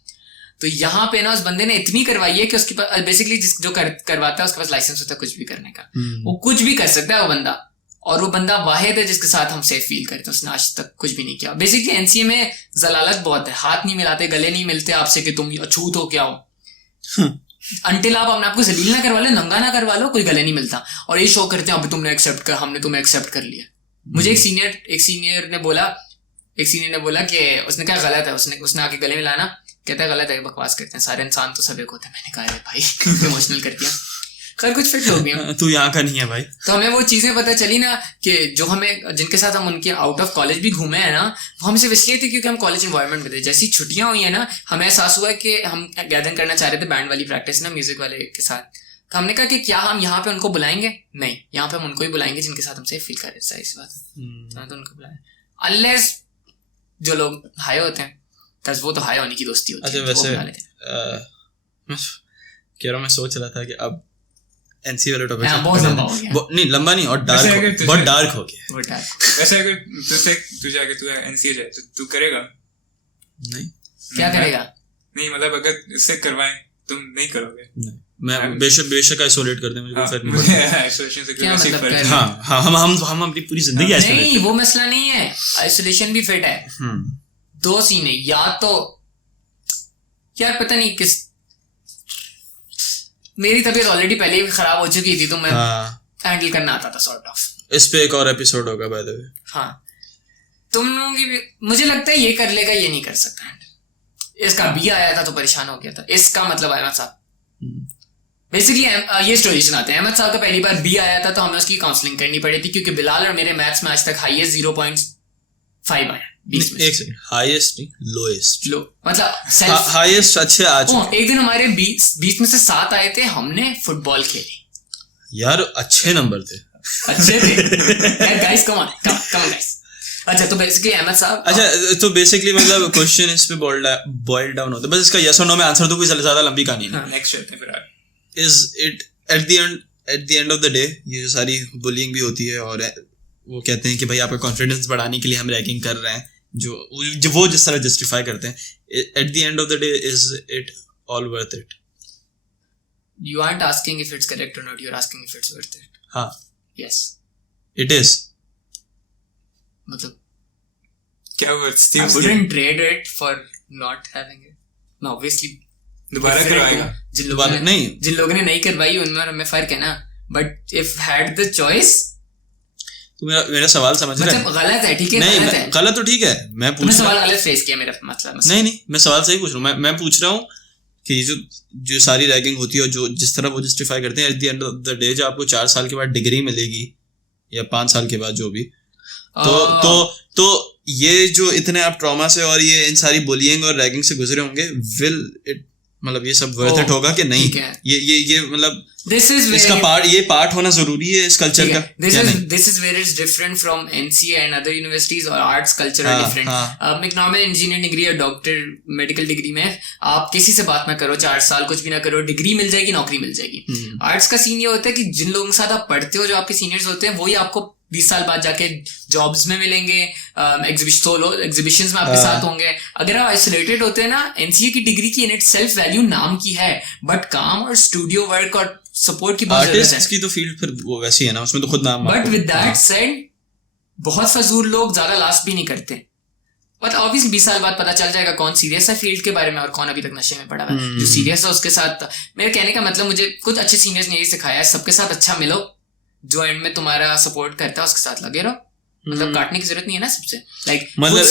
तो यहाँ पे ना उस बंदे ने इतनी करवाई है कि उसके पास बेसिकली जो करवाता है उसके पास लाइसेंस होता है कुछ भी करने का, वो कुछ भी कर सकता है वो बंदा, और वो बंदा वाहिद है जिसके साथ हम सेफ फील करते हैं, उसने आज तक कुछ भी नहीं किया। बेसिकली एनसीए में जलालत बहुत है, हाथ नहीं मिलाते, गले नहीं मिलते आपसे कि तुम अछूत हो क्या हो, Until आप अपने आप को जलील ना करवा लो, नंगा ना करवा लो, कोई गले नहीं मिलता। और ये शो करते हैं अभी तुमने एक्सेप्ट कर, हमने तुम्हें एक्सेप्ट कर लिया। मुझे एक सीनियर ने बोला कि उसने क्या गलत है, उसने आके गले मिलाना, कहता है गलत है, बकवास करते हैं, सारे इंसान तो सब एक होते हैं। मैंने कहा अरे भाई इमोशनल कर दिया। खैर कुछ फिट लोग हैं, तू यहाँ का नहीं है भाई। तो हमें वो चीजें पता चली ना कि जो हमें, जिनके साथ हम उनके आउट ऑफ कॉलेज भी घूमे हैं ना, वो हम सिर्फ इसलिए थे क्योंकि हम कॉलेज एनवायरनमेंट में थे। जैसी छुट्टियां हुई है ना, हमें एहसास हुआ कि हम गैदरिंग करना चाह रहे थे बैंड वाली प्रैक्टिस ना, म्यूजिक वाले के साथ। तो हमने कहा कि क्या हम यहाँ पे उनको बुलाएंगे? नहीं, यहाँ पे हम उनको ही बुलाएंगे जिनके साथ हमसे फील कर रहे थे। इस बात तो उनको बुलाएं, अनलेस जो लोग हाई होते हैं, तब वो तो हाई होने की दोस्ती होती है। अच्छा वैसे मैं कह रहा हूँ, मैं सोच रहा था कि अब एनसी वाले टॉपिक बहुत लंबा हो गया। नहीं लंबा नहीं, और डार्क, बहुत डार्क हो गया। वैसे अगर तुझे आगे तू एनसीए जाए तो तू करेगा? नहीं। क्या करेगा? नहीं मतलब अगर इससे करवाएं तुम नहीं करोगे? नहीं, मैं बेशक आइसोलेट कर दें, मुझे कोई फर्क नहीं पड़ता। आइसोलेशन से क्या मतलब कर? हाँ हम अपनी पूरी जिंदगी आइसोलेट। नहीं, वो मसला नहीं है, आइसोलेशन भी फिट है। दो सीन है, या तो यार पता नहीं किस, मेरी तबीयत ऑलरेडी पहले ही खराब हो चुकी थी, तो मैं हैंडल करना आता था सॉर्ट ऑफ। इस पे एक और एपिसोड होगा बाय द वे। हाँ, तुम लोगों की भी मुझे लगता है ये कर लेगा, ये नहीं कर सकता हैंडल। इसका बी आया था तो परेशान हो गया था। इसका मतलब अहमद साहब बेसिकली ये स्टोरी सुनाते हैं। अहमद साहब का पहली बार बी आया था तो हमें उसकी काउंसलिंग करनी पड़ी थी, क्योंकि बिलाल और मेरे मैथ्स में आज तक हाईएस्ट 0.5 आया। एक सेकंड, हाईएस्ट नहीं, लोएस्ट। लो मतलब हाईएस्ट अच्छे आ चुके। एक दिन हमारे 20 में से 7 आए थे, हमने फुटबॉल खेली यार, अच्छे नंबर थे, अच्छे थे यार। Guys come on guys. अच्छा तो बेसिकली अहमद साहब, अच्छा तो बेसिकली मतलब क्वेश्चन इस पे बॉइल डाउन होता है, बस इसका यस और नो में आंसर दो, कोई ज्यादा लंबी कहानी नहीं। नेक्स्ट चलते हैं फिर। Is it at the end of the day ये जो सारी बुलिंग भी होती है, और वो कहते हैं कि भाई आपका कॉन्फिडेंस बढ़ाने के लिए हम रैगिंग कर रहे हैं, जो वो जिस तरह जस्टिफाई करते हैं, at the end of the day is it all worth it? You aren't asking if it's correct or not, you're asking if it's worth it. हाँ, Yes. it is. मतलब क्या worth? I wouldn't trade it for not having it. No, obviously दोबारा करवाएगा? जिन लोगों ने नहीं करवाई उनमें और हमें फर्क है ना। But if had the choice, तू मेरा सवाल समझ रहा है? मतलब गलत है, ठीक है? नहीं, गलत है, गलत तो ठीक है, मैं पूछ सवाल गलत फेस किया मेरा मतलब। नहीं, मैं सवाल सही पूछ रहा हूँ। मैं पूछ रहा हूँ कि जो सारी रैगिंग होती है, जो जिस तरह वो जस्टिफाई करते हैं, at the end of the day जो आपको 4 साल के बाद डिग्री मिलेगी या 5 साल के बाद जो भी, तो ये जो इतने आप ट्रॉमा से और ये इन सारी बुलिंग और रैगिंग से गुजरे होंगे, विल इट मतलब ये सब वर्थ इट होगा कि नहीं? ये मतलब इसका ये पार्ट होना जरूरी है इस कल्चर का। This is where it's different from NCA and other universities और arts culture are different. एक नॉर्मल इंजीनियर डिग्री या डॉक्टर मेडिकल डिग्री में आप किसी से बात ना करो, 4 साल कुछ भी ना करो, डिग्री मिल जाएगी, नौकरी मिल जाएगी। आर्ट्स का सीन ये होता है कि जिन लोगों के साथ आप पढ़ते हो, जो आपके सीनियर्स होते हैं, वही आपको 20 साल बाद जाके जॉब्स में मिलेंगे, एग्जीबिशंस में आपके साथ होंगे। अगर आप आइसोलेटेड होते हैं ना, एनसीए की डिग्री की इन इट सेल्फ वैल्यू नाम की है, बट काम और स्टूडियो वर्क और सपोर्ट की बहुत जरूरत है। की तो फील्ड फिर वो वैसी है ना, उसमें तो खुद नाम। बट विद दैट सेड, बहुत फजूल लोग ज्यादा लास्ट भी नहीं करते। बट ऑब्वियसली 20 साल बाद पता चल जाएगा कौन सीरियस है फील्ड के बारे में और कौन अभी तक नशे में पड़ा हुआ है। जो सीरियस है उसके साथ, मेरे कहने का मतलब, मुझे कुछ अच्छे सीनियर्स ने यही सिखाया है, सबके साथ अच्छा मिलो, जो एंड में तुम्हारा सपोर्ट करता है उसके साथ लगे रहो। मतलब काटने की जरूरत नहीं है ना सबसे, लाइक मतलब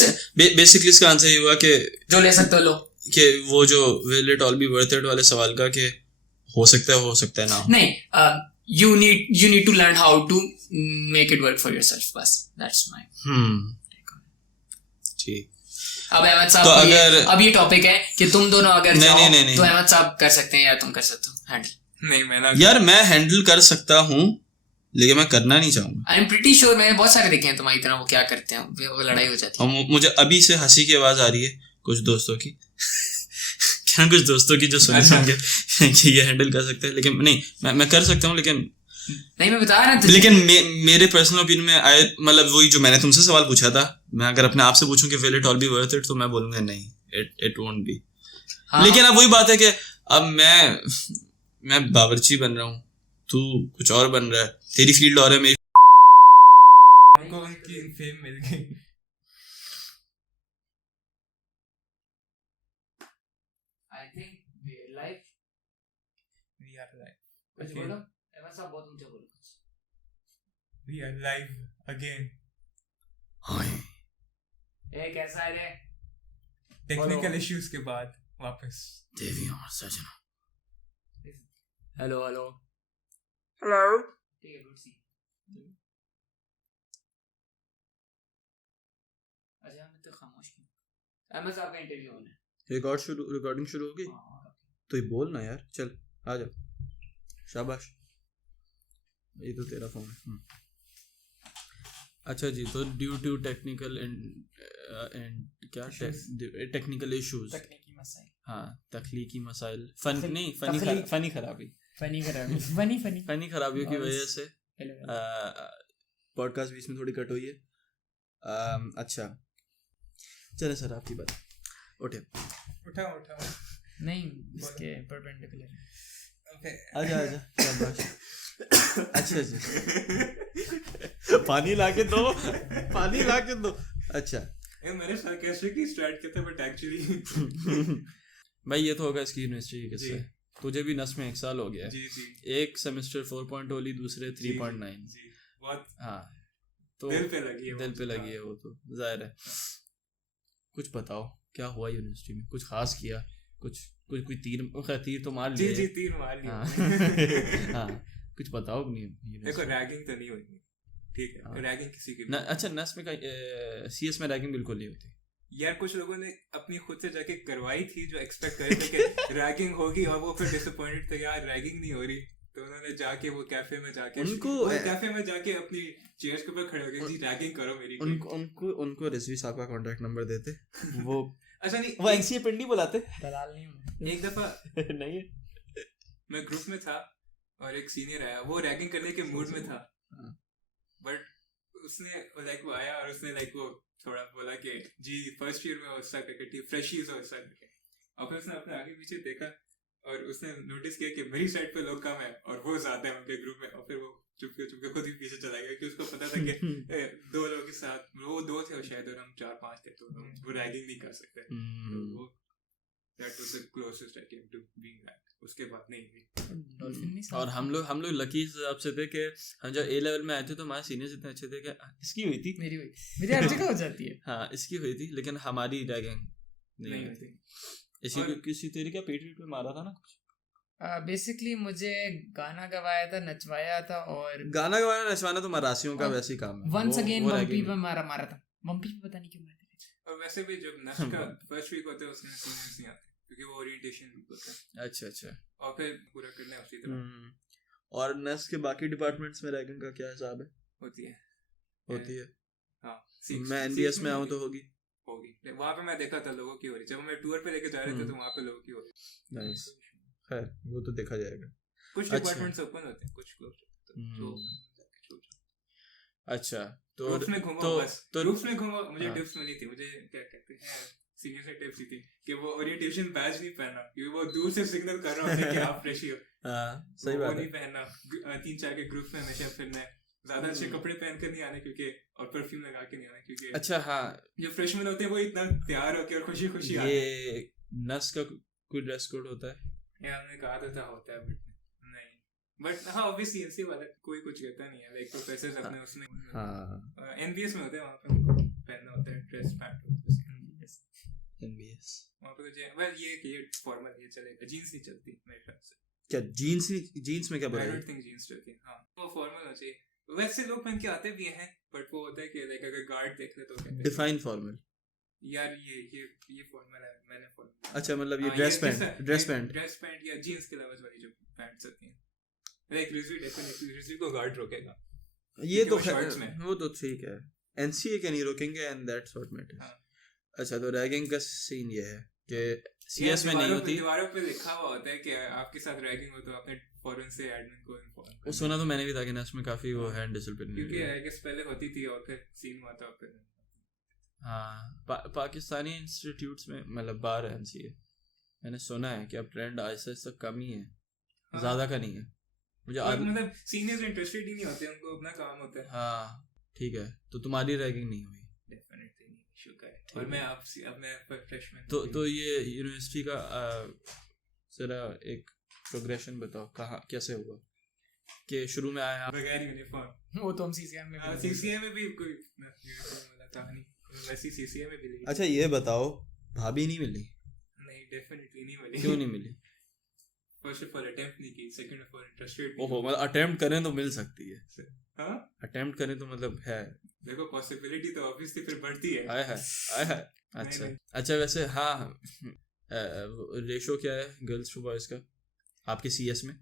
बेसिकली इसका आंसर ये हुआ कि जो ले सकते हो लो, कि वो जो will it all B worth it वाले सवाल का कि हो सकता है ना। नहीं, you need to learn how to make it work for yourself, बस that's my ठीक। अब अहमद साहब, तो अगर अब ये टॉपिक है कि तुम दोनों अगर चाहो तो अहमद साहब कर सकते हैं या तुम कर सकते हो हैंडल। नहीं, यार मैं हैंडल कर सकता हूँ, लेकिन मैं करना नहीं चाहूंगा। आई एम प्रीटी श्योर, मैंने बहुत सारे देखे हैं तुम्हारी तरह, वो क्या करते हैं, वो लड़ाई हो जाती है। मुझे अभी से हंसी की आवाज आ रही है कुछ दोस्तों की क्या कुछ दोस्तों की जो सुने होंगे कि ये हैंडल कर सकते हैं, लेकिन नहीं, मैं कर सकता हूँ, लेकिन नहीं, मैं बता रहा था। लेकिन मेरे पर्सनल ओपिनियन में आए, मतलब वही जो मैंने तुमसे सवाल पूछा था, मैं अगर अपने आप से पूछूं कि will it all B worth it, तो मैं बोलूंगा नहीं, इट वोंट बी। लेकिन अब वही बात है कि अब मैं बावर्ची बन रहा हूँ, तू कुछ और बन रहा है, तेरी फील्ड और है, मेरी फेम मिल गई। I think life कुछ बोलो एवं सब बहुत ऊंचे बोलो कुछ. We are live again. ए कैसा है रे? Technical issues के बाद वापस. देवी और सजना. Hello hello Hello. ठीक है गुड सी. अच्छा मैं तो खामोश क्यों? एमएस आपका इंटरव्यू होना है. रिकॉर्डिंग शुरू होगी. तो ये बोल ना यार. चल आ जा. शाबाश. ये तो तेरा फोन है. अच्छा जी. तो ड्यू टू टेक्निकल एंड क्या टेक्निकल इश्यूज. तकनीकी मसाइल. हाँ तकनीकी मसाइल. फनी खराबियों की वजह से पॉडकास्ट बीच में थोड़ी कट हुई है. अच्छा चले सर आपकी बात. उठाओ. नहीं इसके परपेंडिकुलर. आजा शाबाश. अच्छा जी. पानी लाके दो. अच्छा मैंने sarcastically start किया था but actually भाई ये तो होगा इसकी यूनिवर्सिटी के किस्से. तुझे भी नस में 1 साल हो गया है. जी. एक सेमेस्टर 4.0 ली, दूसरे 3.9. जी बहुत हाँ तो दिल पे लगी है वो तो जाहिर है. कुछ बताओ क्या हुआ यूनिवर्सिटी में. कुछ खास किया. कुछ तीर तो मार लिए. जी तीर मार लिए. हाँ कुछ बताओ नहीं. देखो रैगिंग तो नहीं हुई. ठीक है रैगिंग किसी की अच्छा नस में सीएस में रैगिंग बिल्कुल नहीं होती यार. कुछ लोगों ने अपनी खुद से जाके करवाई थी जो एक्सपेक्ट कर रहे थे कि रैगिंग होगी और वो फिर डिसअपॉइंटेड थे यार रैगिंग नहीं हो रही. तो उन्होंने जाके वो कैफे में जाके अपनी चेयर्स के ऊपर खड़े हो गए जी रैगिंग करो मेरी. उनको रिजवी साहब का कांटेक्ट नंबर देते. वो अच्छा नहीं वो एनसीए पिंडी बुलाते. दलाल नहीं हूं. एक दफा नहीं है. मैं ग्रुप में था और एक सीनियर आया. वो रैगिंग करने के मूड में था बट उसने वो आया और उसने वो थोड़ा बोला कि जी फर्स्ट ईयर में वो हिस्सा करके फ्रेशीज हो हिस्सा करके. और फिर उसने अपने आगे पीछे देखा और उसने नोटिस किया कि मेरी साइड पे लोग कम है और वो ज्यादा है उनके ग्रुप में. और फिर वो चुपके खुद ही पीछे चला गया कि उसको पता था कि 2 लोगों के साथ वो 2 थे और शायद और हम 4-5 थे तो वो रैगिंग नहीं कर सकते. तो वो that was the closest I came to being ragged. उसके बाद नहीं हुई. और हम लोग लकी हिसाब से थे कि हम जब ए लेवल में आए थे तो हमारे सीनियर्स इतने अच्छे थे कि इसकी हुई थी. मेरी हर जगह हो जाती है. हाँ इसकी हुई थी लेकिन हमारी रैगिंग नहीं हुई थी. इसी को किसी तेरी क्या पेट पे मारा था ना कुछ. बेसिकली मुझे गाना गवाया था, नचवाया था. और गाना गवाना नचवाना तो मरासियों का वैसे ही काम है. वंस अगेन बम्पी पे मारा था. बम्पी पे पता नहीं क्यों मारा था. और वैसे भी जब नश का फर्स्ट वीक होता है उसमें सीनियर्स नहीं आते क्योंकि वो ओरिएंटेशन वीक होता है. अच्छा और फिर पूरा करना है उसी तरह. और नस के बाकी डिपार्टमेंट्स में रैगिंग का क्या हिसाब है. होती है. हाँ मैं एनडीएस में आऊँ तो होगी. वहाँ पे मैं देखा था लोगों की हो रही. जब मैं टूर पे लेके जा रहे थे तो वहाँ पे लोगों की हो रही. नाइस. खैर वो तो देखा जाएगा. कुछ डिपार्टमेंट्स ओपन होते हैं कुछ क्लोज होते हैं. अच्छा तो ग्रुप्स में घूमो बस. ग्रुप्स में घूमो. मुझे टिप्स मिली थी. मुझे क्या कहते हैं सीनियर से टिप्स थी कि वो ओरिएंटेशन बैज नहीं पहनना क्योंकि वो दूर से सिग्नल कर रहा होता है कि आप फ्रेशी हो. सही बात है. नहीं पहनना. 3-4 के ग्रुप में हमेशा फिरना है. ज्यादा अच्छे कपड़े पहन कर नहीं आने क्योंकि और परफ्यूम लगा के नहीं आने क्योंकि अच्छा हाँ जो फ्रेशमैन होते हैं वो इतना तैयार होके और खुशी खुशी आते हैं. ये नस का कोई ड्रेस कोड होता है यार हमने कहा था होता है बट हाँ ऑब्वियसली एनसी वाला कोई कुछ कहता नहीं है. लाइक प्रोफेसर्स अपने उसमें हाँ एनबीएस में होते हैं. वहाँ पे पहनना होता है ड्रेस पैंट. एनबीएस वहाँ पे तो वेल ये फॉर्मल ये चलेगा. जीन्स नहीं चलती मेरे ख्याल से. क्या जीन्स में क्या बुराई है. आई डोंट थिंक जीन्स चलती है. हाँ वो फॉर्मल होना चाहिए. वैसे लोग पहन के आते भी हैं बट वो होता है कि लाइक अगर गार्ड देख ले तो कहते हैं डिफाइन फॉर्मल. यार ये फॉर्मल है. मैंने फॉर्मल अच्छा मतलब ये ड्रेस पैंट या जीन्स के लेवल वाली जो पैंट्स होती हैं लाइक रिजवी को गार्ड रोकेगा. ये तो वो तो ठीक है. एनसीए के नहीं रोकेंगे एंड दैट्स व्हाट मैटर्स. अच्छा तो रैगिंग का सीन ये है कि सीएस में नहीं होती. दीवारों पे लिखा हुआ होता है कि आपके साथ रैगिंग हो तो आपने फौरन से एडमिन को इन्फॉर्म कर. सुना तो मैंने भी था कि नस में काफी वो हैंड डिसिप्लिन क्योंकि आई गेस पहले होती थी और फिर सीन हुआ था फिर. हाँ पाकिस्तानी इंस्टीट्यूट्स में मतलब बाहर है एनसीए. मैंने सुना है कि अब ट्रेंड ऐसा कम ही है. ज्यादा का नहीं है. मुझे मतलब सीनियर्स इंटरेस्टेड ही नहीं होते. उनको अपना काम होता है. हाँ ठीक है. तो तुम्हारी रैगिंग नहीं हुई. डेफिनेटली नहीं. शुक्र है. और मैं अब मैं फ्रेशमैन तो ये यूनिवर्सिटी का जरा एक प्रोग्रेशन बताओ, कहाँ कैसे हुआ कि शुरू में आया बगैर यूनिफॉर्म। वो तो हम सीसीएम में भी सीसीए में भी कोई यूनिफॉर्म वाला था नहीं, वैसे सीसीए में भी नहीं। अच्छा ये बताओ, भाभी नहीं मिली? नहीं, डेफिनेटली नहीं मिली। क्यों नहीं मिली? फर्स्ट ऑफ ऑल अटेम्प्ट नहीं की, सेकंड ऑफ ऑल इंटरेस्टेड। ओहो, मतलब अटेम्प्ट करें तो मिल सकती है। हाँ, अटेम्प्ट करें तो मतलब है। देखो पॉसिबिलिटी तो ऑब्वियसली फिर बढ़ती है। आया है। अच्छा नहीं। अच्छा, वैसे हाँ, रेशो क्या है गर्ल्स टू बॉयज का आपके सीएस में?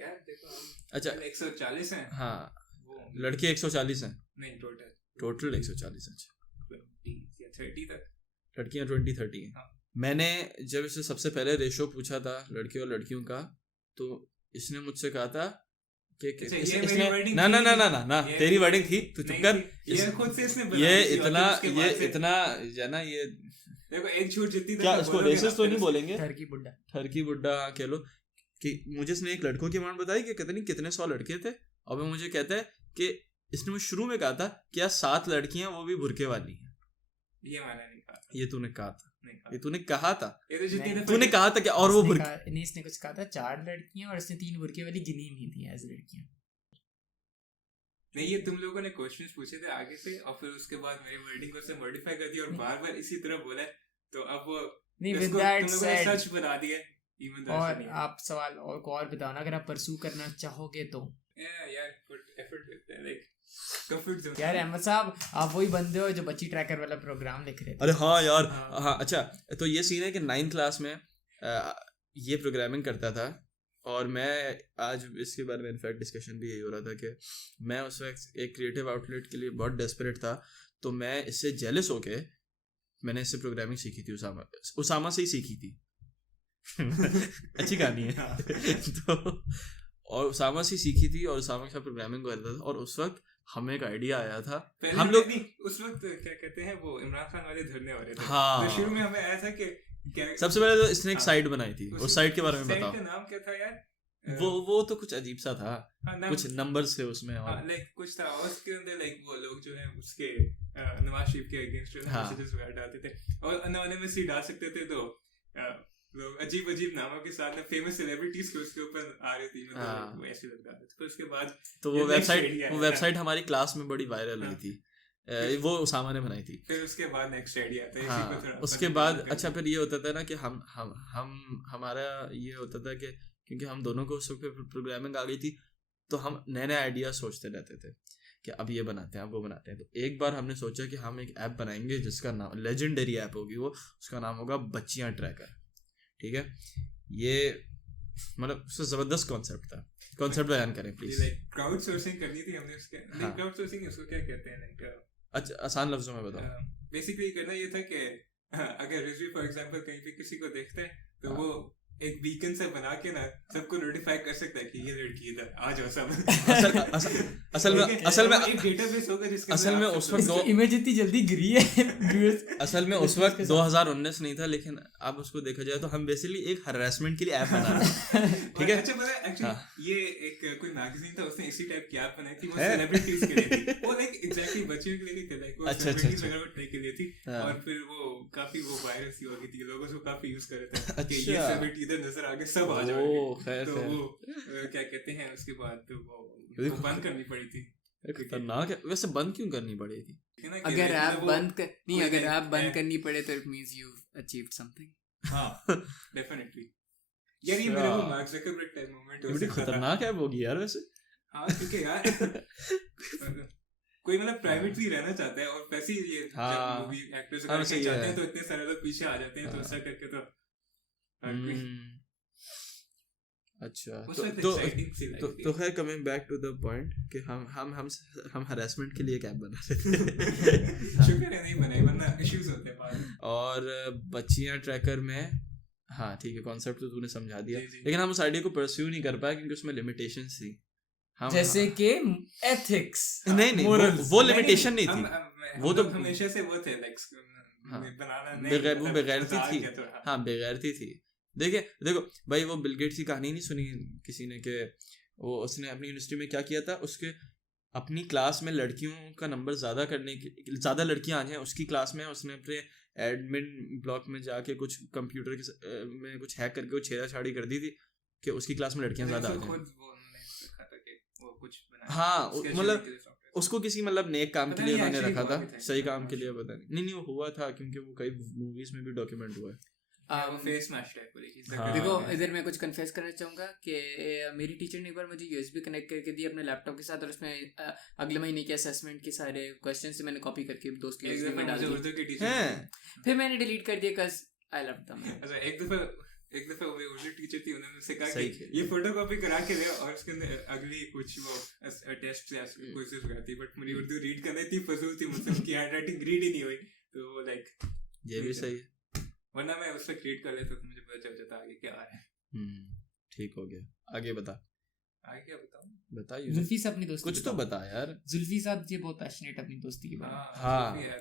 यार देखो अच्छा 140 हैं। हाँ, वो लड़के 140 हैं नहीं, टोटल 140। अच्छा 20 या 30 तक। लड़कियां 20-30 हैं। हाँ। मैंने जब इसे सबसे पहले रेशो पूछा था लड़के और लड़कियों का, तो इसने मुझसे कहा था कि अच्छा, इस- ये मेरी इसने wording ना ना थी ना नहीं। ना ना ना ये- तेरी वर्डिंग थी, तू चुप नहीं कर। थी। ये खुद से इसने ये बनाई थी, और इतना फिर उसके बाद से- इतना है ना, ये देखो एक झूठ जितनी क्या देर इसको बोलोगे रेसिस्ट ना, तो फिर नहीं उस- बोलेंगे? टर्की बुड्ढा ठरकी बुड्ढा कह लो। कि मुझे इसने एक लड़कों की अमाउंट बताई कि कितने 100 लड़के थे, और वो मुझे कहता है कि इसने मुझे शुरू में कहा था कि यार 7 लड़कियां वो भी बुरके वाली हैं। ये मैंने नहीं कहा था। ये तूने कहा था, नहीं कहा। ये तूने कहा था, ये तो जितनी नहीं, दफा- तूने कहा था कि और वो बुरके। नहीं, इसने कुछ कहा था 4 लड़कियां, और इसने 3 बुरके वाली गिनी नहीं थी एज लड़कियां। नहीं, ये तुम लोगों ने क्वेश्चंस पूछे थे आगे से, और फिर उसके बाद मेरी वर्डिंग को से मॉडिफाई कर दिया और बार बार इसी तरह बोला है, तो अब वो नहीं, विद इसको दैट तुम लोगों ने सेड, सच बता दिया इवन दो और आप सवाल और को और बताओ ना, अगर आप परसू करना चाहोगे तो। यार पुट एफर्ट करते हैं, लाइक कंफर्ट जोन। यार अहमद साहब, आप वही बंदे हो जो बच्ची ट्रैकर वाला प्रोग्राम लिख रहे थे। अरे हाँ यार, हाँ। हाँ अच्छा, तो ये सीन है कि 9th क्लास में ये प्रोग्रामिंग करता था, और मैं आज इसके बारे में इनफैक्ट डिस्कशन भी यही हो रहा था कि मैं उस वक्त एक क्रिएटिव आउटलेट के लिए बहुत डेस्परेट था, तो मैं इससे जेलस होके मैंने इससे प्रोग्रामिंग सीखी थी, उसामा से ही सीखी थी। अच्छी कहानी है। तो और उसामा से सीखी थी, और उसामा के साथ प्रोग्रामिंग करता था, और उस वक्त हमें एक आइडिया आया था। हम लोग उस वक्त क्या कहते हैं, वो इमरान खान वाले धरने हो रहे थे। हाँ। तो शुरू में हमें आया था कि सबसे पहले तो इसने एक हाँ। साइट बनाई थी, उस साइट के बारे में साइट बताओ। का नाम क्या था यार? वो तो कुछ अजीब सा था, हाँ, कुछ नंबर्स थे उसमें, और लाइक कुछ था, और उसके अंदर लाइक वो लोग जो है उसके नवाज शरीफ के अगेंस्ट जो है हाँ। मैसेजेस वगैरह डालते थे, और अनोनिमसली डाल सकते थे, तो लोग अजीब अजीब नामों के साथ फेमस सेलिब्रिटीज के उसके ऊपर आ रही थी, हाँ। मतलब वो ऐसे लगा रहे थे। फिर उसके बाद तो ये वो next idea है। वेबसाइट हमारी क्लास में बड़ी वायरल हुई हाँ। थी। वो उसामा ने बनाई थी। फिर उसके बाद नेक्स्ट आइडिया आता है, इसी हाँ, को थोड़ा उसके फनी बाद बनाते अच्छा, फिर ये होता था ना कि हम हमारा ये होता था कि क्योंकि हम दोनों को उस वक्त प्रोग्रामिंग आ गई थी, तो हम नए नए आइडिया सोचते रहते थे कि अब ये बनाते हैं, अब वो बनाते हैं। तो एक बार हमने सोचा कि हम एक ऐप बनाएंगे जिसका नाम लेजेंडरी ऐप होगी, वो उसका नाम होगा बच्चियां ट्रैकर। ठीक है, ये मतलब उससे जबरदस्त कॉन्सेप्ट था। कॉन्सेप्ट बयान करें प्लीज। लाइक क्राउड सोर्सिंग करनी थी हमने उसके। हाँ। क्राउड सोर्सिंग उसको क्या कहते हैं, लाइक अच्छा, आसान लफ्जों में बताओ। बेसिकली करना ये था कि अगर रिजवी फॉर एग्जांपल कहीं पे किसी को देखते हैं, तो हाँ। वो एक बीकन से बना के ना सबको नोटिफाई कर सकता है कि ये लड़की इधर आ जाओ सब। असल में एक डेटाबेस होगा जिसके असल अंदर में आप उस सब- वक्त इसकी इमेज इतनी जल्दी गिरी है। असल में उस वक्त 2019 नहीं था, लेकिन अब उसको देखा जाए तो हम बेसिकली एक हरासमेंट के लिए ऐप बना रहे हैं। ठीक है। अच्छा पता है एक्चुअली हाँ। ये एक कोई मैगजीन था, उसने इसी टाइप की ऐप बनाई थी, वो है? सेलिब्रिटीज के लिए थी। वो लाइक एग्जैक्टली बच्चियों के लिए नहीं थी, लाइक वो अच्छा, सेलिब्रिटीज अच्छा। वगैरह के लिए थी। हाँ। और फिर वो काफी वो वायरल सी हो गई थी, लोग उसको काफी यूज कर रहे थे कि ये अच्छा। सेलिब्रिटी इधर नजर आ गए, सब आ ओ, जाओ। खैर, तो खैर। वो क्या कहते हैं, उसके बाद तो ये वो बंद करनी पड़ी थी। खतरनाक है। वैसे बंद क्यों करनी पड़ी थी? है ना कि अगर like आप वो- बंद कर नहीं, कोई अगर नहीं आप बंद है। करनी पड़े तो it means you achieved something. हाँ, डेफिनेटली। यार ये मेरा वो मार्क ज़करबर्ग टाइप मोमेंट हो बड़ी सकता था। खतरनाक ऐप होगी यार वैसे। हाँ, क्योंकि यार कोई मतलब प्राइवेटली रहना चाहता है, और वैसे ही ये हाँ। मूवी एक्टर्स हाँ, करना सही चाहते है। हैं, तो इतने सारे लोग पीछे आ जाते हैं, तो हाँ। ऐसा करके तो अच्छा, उस तो वक्त तो exciting सी तो life तो थी। खैर coming back to the point कि हम हरासमेंट के लिए एक ऐप बना रहे थे। शुक्र है नहीं बनाई, वरना इश्यूज होते हैं बाद में। और बच्चियां ट्रैकर में, हाँ ठीक है, कॉन्सेप्ट तो तूने समझा दिया, जी, जी। लेकिन हम उस आइडिया को परस्यू नहीं कर पाए क्योंकि उसमें लिमिटेशंस थी। हम जैसे कि एथिक्स। नहीं morals। वो लिमिटेशन नहीं थी। हम वो तो लोग हमेशा से वो थे लाइक हाँ। बनाना नहीं, बेगैर- वो मतलब बेगैरती मजाक थी। है तो, हाँ। हाँ, बेगैरती थी। देखो भाई, वो बिल गेट्स की कहानी नहीं सुनी किसी ने कि वो उसने अपनी यूनिवर्सिटी में क्या किया था, उसके अपनी क्लास में लड़कियों का नंबर ज़्यादा करने के ज़्यादा लड़कियां आ जाएं उसकी क्लास में, उसने अपने एडमिन ब्लॉक में जाके कुछ कंप्यूटर के में कुछ हैक करके कुछ छेड़छाड़ी कर दी थी कि उसकी क्लास में लड़कियां ज्यादा आ जाएं। खुद वो उन्होंने रखा था कि वो कुछ बनाया हाँ Sketch मतलब के लिए software। उसको किसी मतलब नेक काम पता के लिए नहीं उन्होंने actually रखा हुआ था, भी था सही क्या? काम के लिए पता नहीं वो हुआ था क्योंकि वो कई मूवीज में भी डॉक्यूमेंट हुआ है। वो फेस मैच टाइप पूरी चीज हाँ। देखो इधर मैं कुछ कन्फेस करना चाहूंगा कि मेरी टीचर ने एक बार मुझे यूएसबी कनेक्ट करके दी अपने लैपटॉप के साथ और उसमें अगले महीने के असेसमेंट के सारे क्वेश्चन से मैंने कॉपी करके दोस्त के एक USB दफा में डाल मुझे दी। उर्दू की टीचर हैं फिर मैंने डिलीट कर दिया cuz आई लव देम। अच्छा एक दफा वो उर्दू टीचर थी उन्होंने मुझसे कहा सही कि है। ये फोटोकॉपी करा के दे और उसके अंदर अगली कुछ वो टेस्ट या क्विज़ेस कराती बट मेरी उर्दू रीड करना इतनी फजूल थी मुझसे उनकी हैंडराइटिंग रीड ही नहीं हुई तो वो लाइक ये भी सही है। वरना मैं उससे क्रिएट कर लेता तो मुझे पता चल जाता आगे क्या आ रहा है। ठीक हो गया। आगे बता आगे क्या बताऊं? बताइए जुल्फी से अपनी दोस्ती कुछ तो बता यार। जुल्फी साहब ये बहुत पैशनेट अपनी दोस्ती के बारे में, हाँ। जुल्फी है।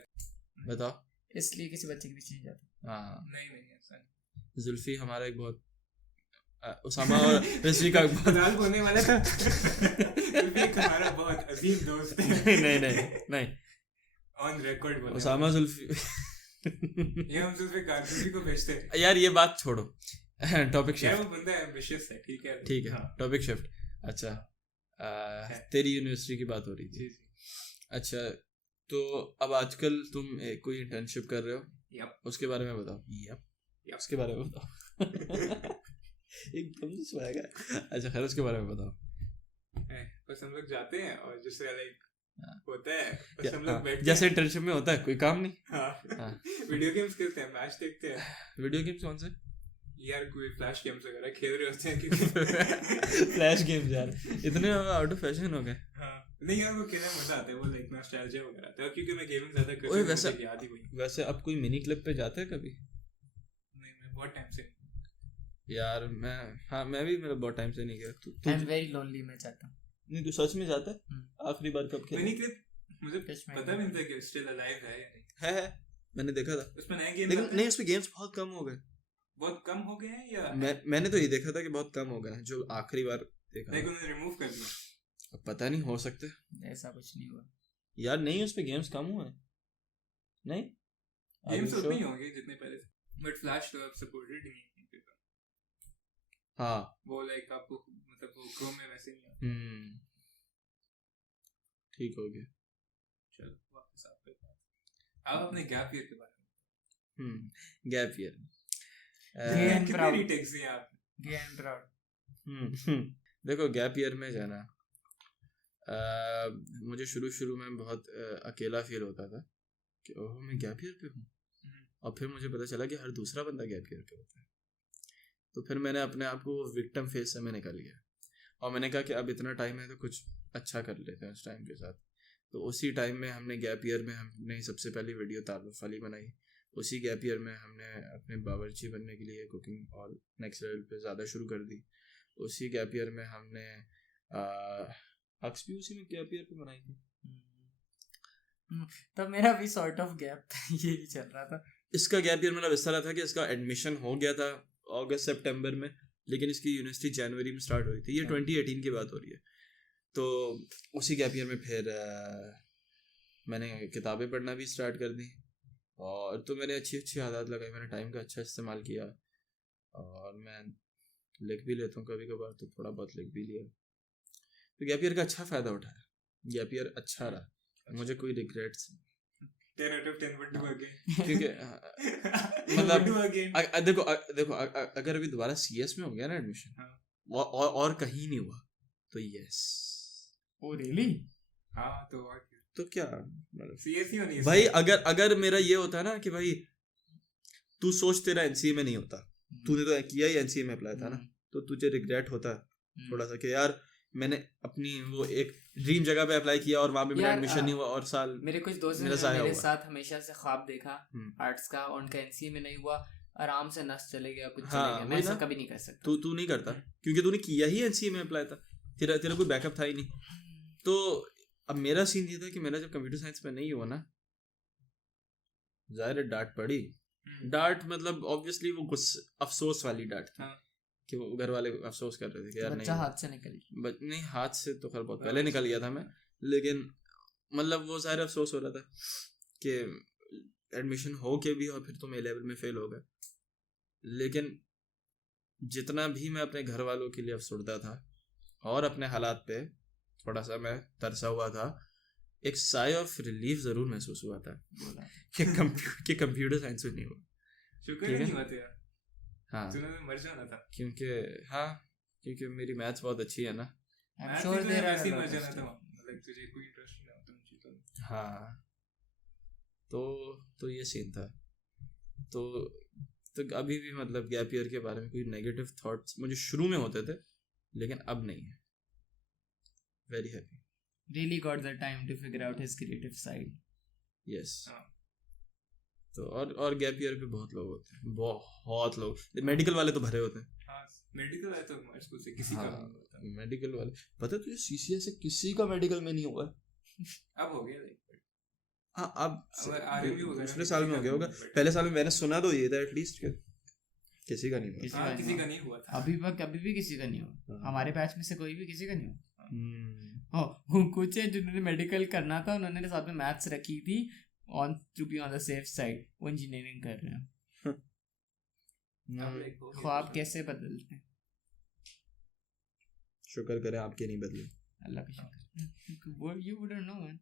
बताओ। इसलिए किसी बच्चे के पीछे नहीं जाता। हाँ नहीं ऐसा नहीं। जुल्फी हमारा एक बहुत उसामा और रिजवी का एक बहुत मजाक होने वाला था। जुल्फी एक हमारा बहुत अजीम दोस्त है। नहीं ऑन रिकॉर्ड बोला। उसामा जुल्फी ये हम जुल्फी को भेजते हैं। यार ये बात छोड़ो, टॉपिक यार शिफ्ट। वो बंदा एम्बिशियस है, ठीक है। ठीक है हाँ। Topic shift. अच्छा तेरी यूनिवर्सिटी की बात हो रही थी। जी जी। अच्छा तो अब आजकल तुम कोई इंटर्नशिप कर रहे हो, यप। उसके बारे में बताओ। यप। उसके बारे में बताओ। एकदम से स्वैग है। अच्छा खैर उसके बारे में बताओ। बस हम लोग जाते हैं और जैसे लाइक हाँ। होता है बस हम लोग बैठते जैसे हैं। इंटर्नशिप में होता है कोई काम नहीं। हाँ। वीडियो गेम्स खेलते हैं, मैच देखते हैं। वीडियो गेम्स कौन से? यार कोई फ्लैश गेम्स वगैरह खेल रहे होते हैं क्योंकि फ्लैश गेम्स यार इतने आउट ऑफ फैशन हो गए। हाँ नहीं यार वो खेलने में मजा आता है, वो लाइक नॉस्टैल्जिया वगैरह आता है क्योंकि मैं गेमिंग ज्यादा करता ओए हूँ, वैसे मुझे याद ही वही। वैसे अब कोई मिनी क्लिप पे जाते हैं कभी? नहीं मैं बहुत टाइम से यार मैं भी मेरा बहुत टाइम से नहीं गया। आई एम वेरी लोनली, मैं चाहता हूँ। नहीं तू सच में जाता है? आखिरी बार कब खेला? मिनी क्लिप मुझे Touch my पता भी नहीं था कि स्टिल अलाइव है या नहीं। है मैंने देखा था उसमें नए गेम लेकिन नहीं उसमें गेम्स बहुत कम हो गए। बहुत कम हो गए हैं या मैंने तो ये देखा था कि बहुत कम हो गए हैं जो आखिरी बार देखा लाइक था। उन्होंने रिमूव कर दिया? अब पता नहीं हो सकते ऐसा कुछ नहीं हुआ यार। नहीं उसमें गेम्स कम हुए हैं नहीं। गेम्स Are you उतने ही sure? होंगे जितने पहले थे बट फ्लैश तो अब सपोर्टेड नहीं है कहीं पे। हाँ वो लाइक आपको मतलब वो क्रोम में वैसे नहीं आता। ठीक हो गया। चलो वापस आप पे आप अपने गैप ईयर के बारे में गैप ईयर Yeah. कितने proud. रीटेक्स दिए आप? गे आई एम प्राउड। देखो गैप ईयर में जाना मुझे शुरू में बहुत अकेला फील होता था कि ओह मैं गैप ईयर पे हूँ। और फिर मुझे पता चला कि हर दूसरा बंदा गैप ईयर पे होता है। तो फिर मैंने अपने आप को विक्टिम फेस से मैं निकल गया और मैंने कहा कि अब इतना टाइम है तो कुछ अच्छा कर लेते हैं उस टाइम के साथ। तो उसी टाइम में हमने गैप ईयर में हमने सबसे पहली वीडियो तारुफ वाली बनाई। उसी गैप ईयर में हमने अपने बावर्ची बनने के लिए कुकिंग और नेक्स्ट लेवल पे ज़्यादा शुरू कर दी। उसी गैप ईयर में हमने हक्स भी उसी में गैप ईयर पे बनाई थी। तो मेरा भी सॉर्ट ऑफ गैप ये भी चल रहा था। इसका गैप ईयर मतलब इस तरह था कि इसका एडमिशन हो गया था अगस्त सितंबर में, लेकिन इसकी यूनिवर्सिटी जनवरी में स्टार्ट हुई थी। ये 2018 की बात हो रही है। तो उसी गैप ईयर में फिर मैंने किताबें पढ़ना भी स्टार्ट कर दी और तो मैंने अच्छी आदत लगाई। मैंने टाइम का अच्छा इस्तेमाल किया और मैं लिख भी लेता हूँ कभी कभार, तो थोड़ा बहुत लिख भी लिया। तो गैप ईयर का अच्छा फ़ायदा उठाया। गैप ईयर अच्छा रहा, मुझे कोई regrets 10 out of 10 would do again. क्योंकि Would do again. देखो अगर अभी दोबारा सीएस में हो गया ना एडमिशन हाँ। और कहीं नहीं हुआ तो यस। Oh really? हाँ तो और क्या? तो क्या मतलब CS ही होनी है भाई अगर मेरा ये होता ना कि भाई तू सोच तेरा एनसीए में नहीं होता, तूने तो किया ही एनसीए में अप्लाई था ना, तो तुझे रिग्रेट होता थोड़ा सा कि यार मैंने अपनी वो एक ड्रीम जगह पे अप्लाई किया और वहाँ पे मेरा यार, एडमिशन नहीं हुआ और साल मेरे कुछ दोस्त मेरा ने ज़ाया मेरे हुआ। साथ हमेशा से ख्वाब देखा हम्म। आर्ट्स का और उनका एनसीए में नहीं हुआ, आराम से नस चले गया, कुछ हाँ, चले गया। मैं वही ऐसा ना। कभी नहीं कर सकता। तू नहीं करता क्योंकि तूने किया ही एनसीए में अप्लाई था, तेरा कोई बैकअप था ही नहीं। तो अब मेरा सीन ये था कि मेरा जब कंप्यूटर साइंस में नहीं हुआ ना, जाहिर है डांट पड़ी। डांट मतलब ऑब्वियसली वो अफसोस वाली डांट थी हाँ। कि वो घर वाले अफसोस कर रहे थे कि यार बच्चा नहीं हाथ से निकल गया। नहीं हाथ से तो खैर बहुत पहले निकल गया था मैं, लेकिन मतलब वो सारा अफसोस हो रहा था कि एडमिशन हो के भी और फिर तुम A-level में फेल हो गए, लेकिन जितना भी मैं अपने घर वालों के लिए अफसरदा था और अपने हालात पे थोड़ा सा मैं तरसा हुआ था, एक साय ऑफ रिलीफ जरूर महसूस हुआ था कि कंप्यूटर साइंस में नहीं हुआ। शुक्र नहीं हुआ तेरा, हाँ तूने मर जाना था। क्योंकि मेरी मैथ्स बहुत अच्छी है ना। मैं श्योर दे रहा है मर जाना था, लाइक तुझे कोई इंटरेस्ट नहीं होता मुझे तो। हाँ तो ये सीन था। तो अभी भी मतलब गैप ईयर के बारे में कोई नेगेटिव थॉट्स मुझे शुरू में होते थे, लेकिन अब नहीं है। Very happy, really got the time to figure out his creative side. Yes. तो और गैप ईयर पे बहुत लोग होते हैं, बहुत लोग। मेडिकल वाले तो भरे होते हैं। हाँ, मेडिकल वाले तो हमारे स्कूल से किसी का नहीं होता। मेडिकल वाले, पता है तुझे CCS से किसी का मेडिकल में नहीं हुआ है। अब हो गया लाइक। हाँ अब RMU हो गया, दूसरे साल में हो गया होगा। पहले साल में मैंने सुना तो ये था एटलीस्ट कि किसी का नहीं हुआ। किसी का नहीं हुआ था। अभी भी किसी का नहीं हुआ। हमारे बैच में से कोई भी किसी का नहीं हुआ। कुछ है जिन्होंने मेडिकल करना था, उन्होंने साथ में मैथ्स रखी थी on to be on the safe side, वो इंजीनियरिंग कर रहे हैं। ख्वाब कैसे बदलते हैं, शुक्र करें आपके नहीं बदले। अल्लाह का शुक्र। वो यू वुडंट नो मैन।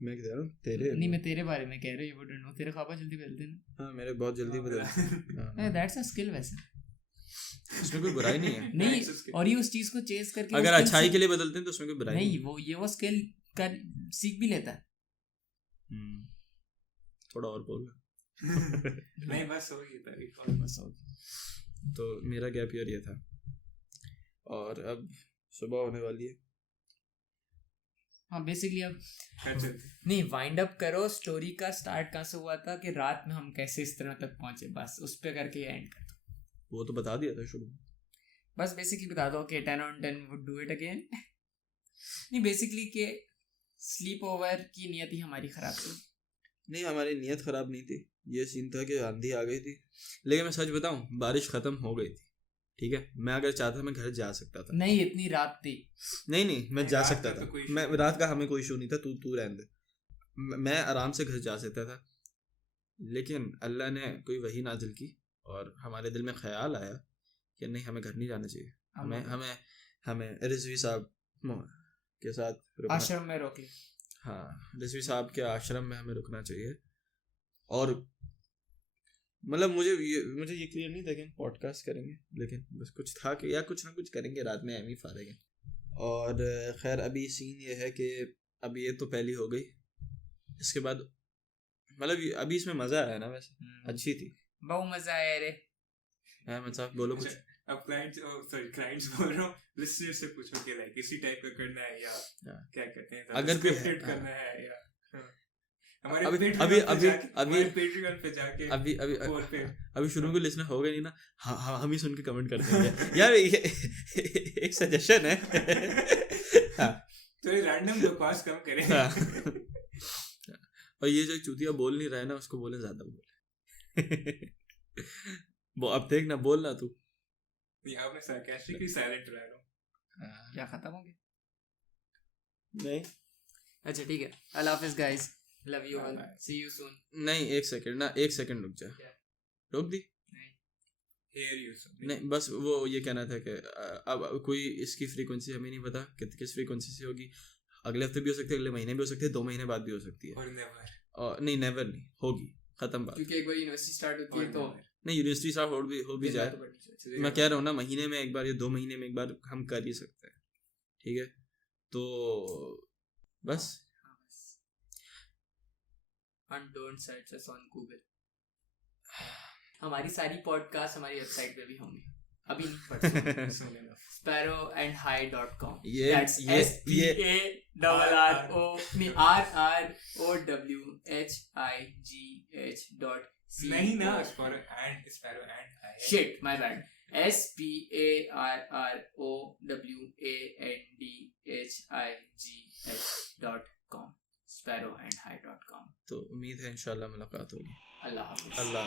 मैं कह रहा हूँ तेरे नहीं, मैं तेरे बारे में कह रहा हूँ, यू वुडंट नो। तेरे ख्वाब जल्दी बदलते हैं। हाँ मेरे बहुत जल्दी बदलते। दैट्स अ स्किल वैसे, उसमें कोई बुराई नहीं है। नहीं, और ये उस चीज को चेस करके अगर अच्छाई के लिए बदलते हैं तो उसमें कोई बुराई नहीं। वो स्किल का सीख भी लेता है। थोड़ा और बोल। नहीं बस हो गई था, बस हो गई। तो मेरा गैप ईयर ये था, और अब सुबह होने वाली है। हाँ बेसिकली अब नहीं, वाइंड अप करो स्टोरी का। स्टार्ट कहाँ से हुआ था कि रात में हम कैसे इस तरह तक पहुंचे, बस उस पे करके एंड कर दो। वो तो बता दिया था शुरू में। बस बेसिकली बता दो कि 10 on 10 would do it again। नहीं बेसिकली कि स्लीप ओवर की नियत ही हमारी खराब थी। नहीं, हमारी नियत खराब नहीं थी। ये सीन था कि आंधी आ गई थी, लेकिन मैं सच बताऊं, बारिश खत्म हो गई थी। ठीक है, मैं अगर चाहता मैं घर जा सकता था। नहीं, इतनी रात थी। नहीं मैं जा सकता था। मैं रात का हमें कोई इशू नहीं था। तू रहने दे, मैं आराम से घर जा सकता था। लेकिन अल्लाह ने कोई वही नाजिल की और हमारे दिल में ख्याल आया कि नहीं, हमें घर नहीं जाना चाहिए। हमें रिजवी साहब के साथ आश्रम में रोके। हाँ, रिजवी साहब के आश्रम में हमें रुकना चाहिए। और मतलब मुझे ये क्लियर नहीं था कि पॉडकास्ट करेंगे, लेकिन बस कुछ था कि या कुछ ना कुछ करेंगे रात में, एम ही फारेंगे। और खैर अभी सीन ये है कि अभी ये तो पहली हो गई, इसके बाद मतलब अभी इसमें मजा आया ना। वैसे अच्छी थी, बहुत मजा आया रे। मतलब बोलो कुछ। अब क्लाइंट्स बोल रहा हूँ, लिसनर से पूछो कि लाइक इसी टाइप का करना है या क्या कहते हैं, अगर स्क्रिप्टेड करना है या हमारे अभी शुरू में लिसनर हो गए नहीं ना, हम ही सुन के कमेंट करते हैं यार ये एक सजेशन है। तो रैंडम बकवास कम करें। और ये जो चूतिया बोल नहीं रहा है ना, उसको बोले ज्यादा बोले। वो अब देख ना, बोलना तू। नहीं, अब मैं sarcastically silent रह रहा हूँ। क्या खत्म हो गया? नहीं, अच्छा ठीक है, अल्लाह हाफिज़ guys, love you all, see you soon. नहीं, एक सेकंड रुक जा। रोक दी? नहीं, बस वो ये कहना था कि अब कोई इसकी फ्रीक्वेंसी हमें नहीं पता किस फ्रीक्वेंसी से होगी। अगले हफ्ते भी हो सकती है, अगले महीने भी हो सकती है, 2 महीने बाद भी हो सकती है, और नहीं नेवर नहीं होगी, खत्म बात। क्योंकि एक बार यूनिवर्सिटी स्टार्ट होती है तो नहीं, यूनिवर्सिटी स्टार्ट हो भी जाए, मैं कह रहा हूँ ना, महीने में एक बार या 2 महीने में एक बार हम कर ही सकते हैं। ठीक है, तो बस don't search us on Google. हमारी सारी पॉडकास्ट हमारी वेबसाइट पे भी होंगे, अभी नहीं परसों। sparrowandhigh.com, that's SPARROWHIGH.com। नहीं ना, Sparrow and High। Shit, my bad। SPARROWANDHIGH.com, sparrowandhigh.com। तो उम्मीद है इंशाल्लाह मुलाकात होगी। अल्लाह हाफिज़। अल्लाह।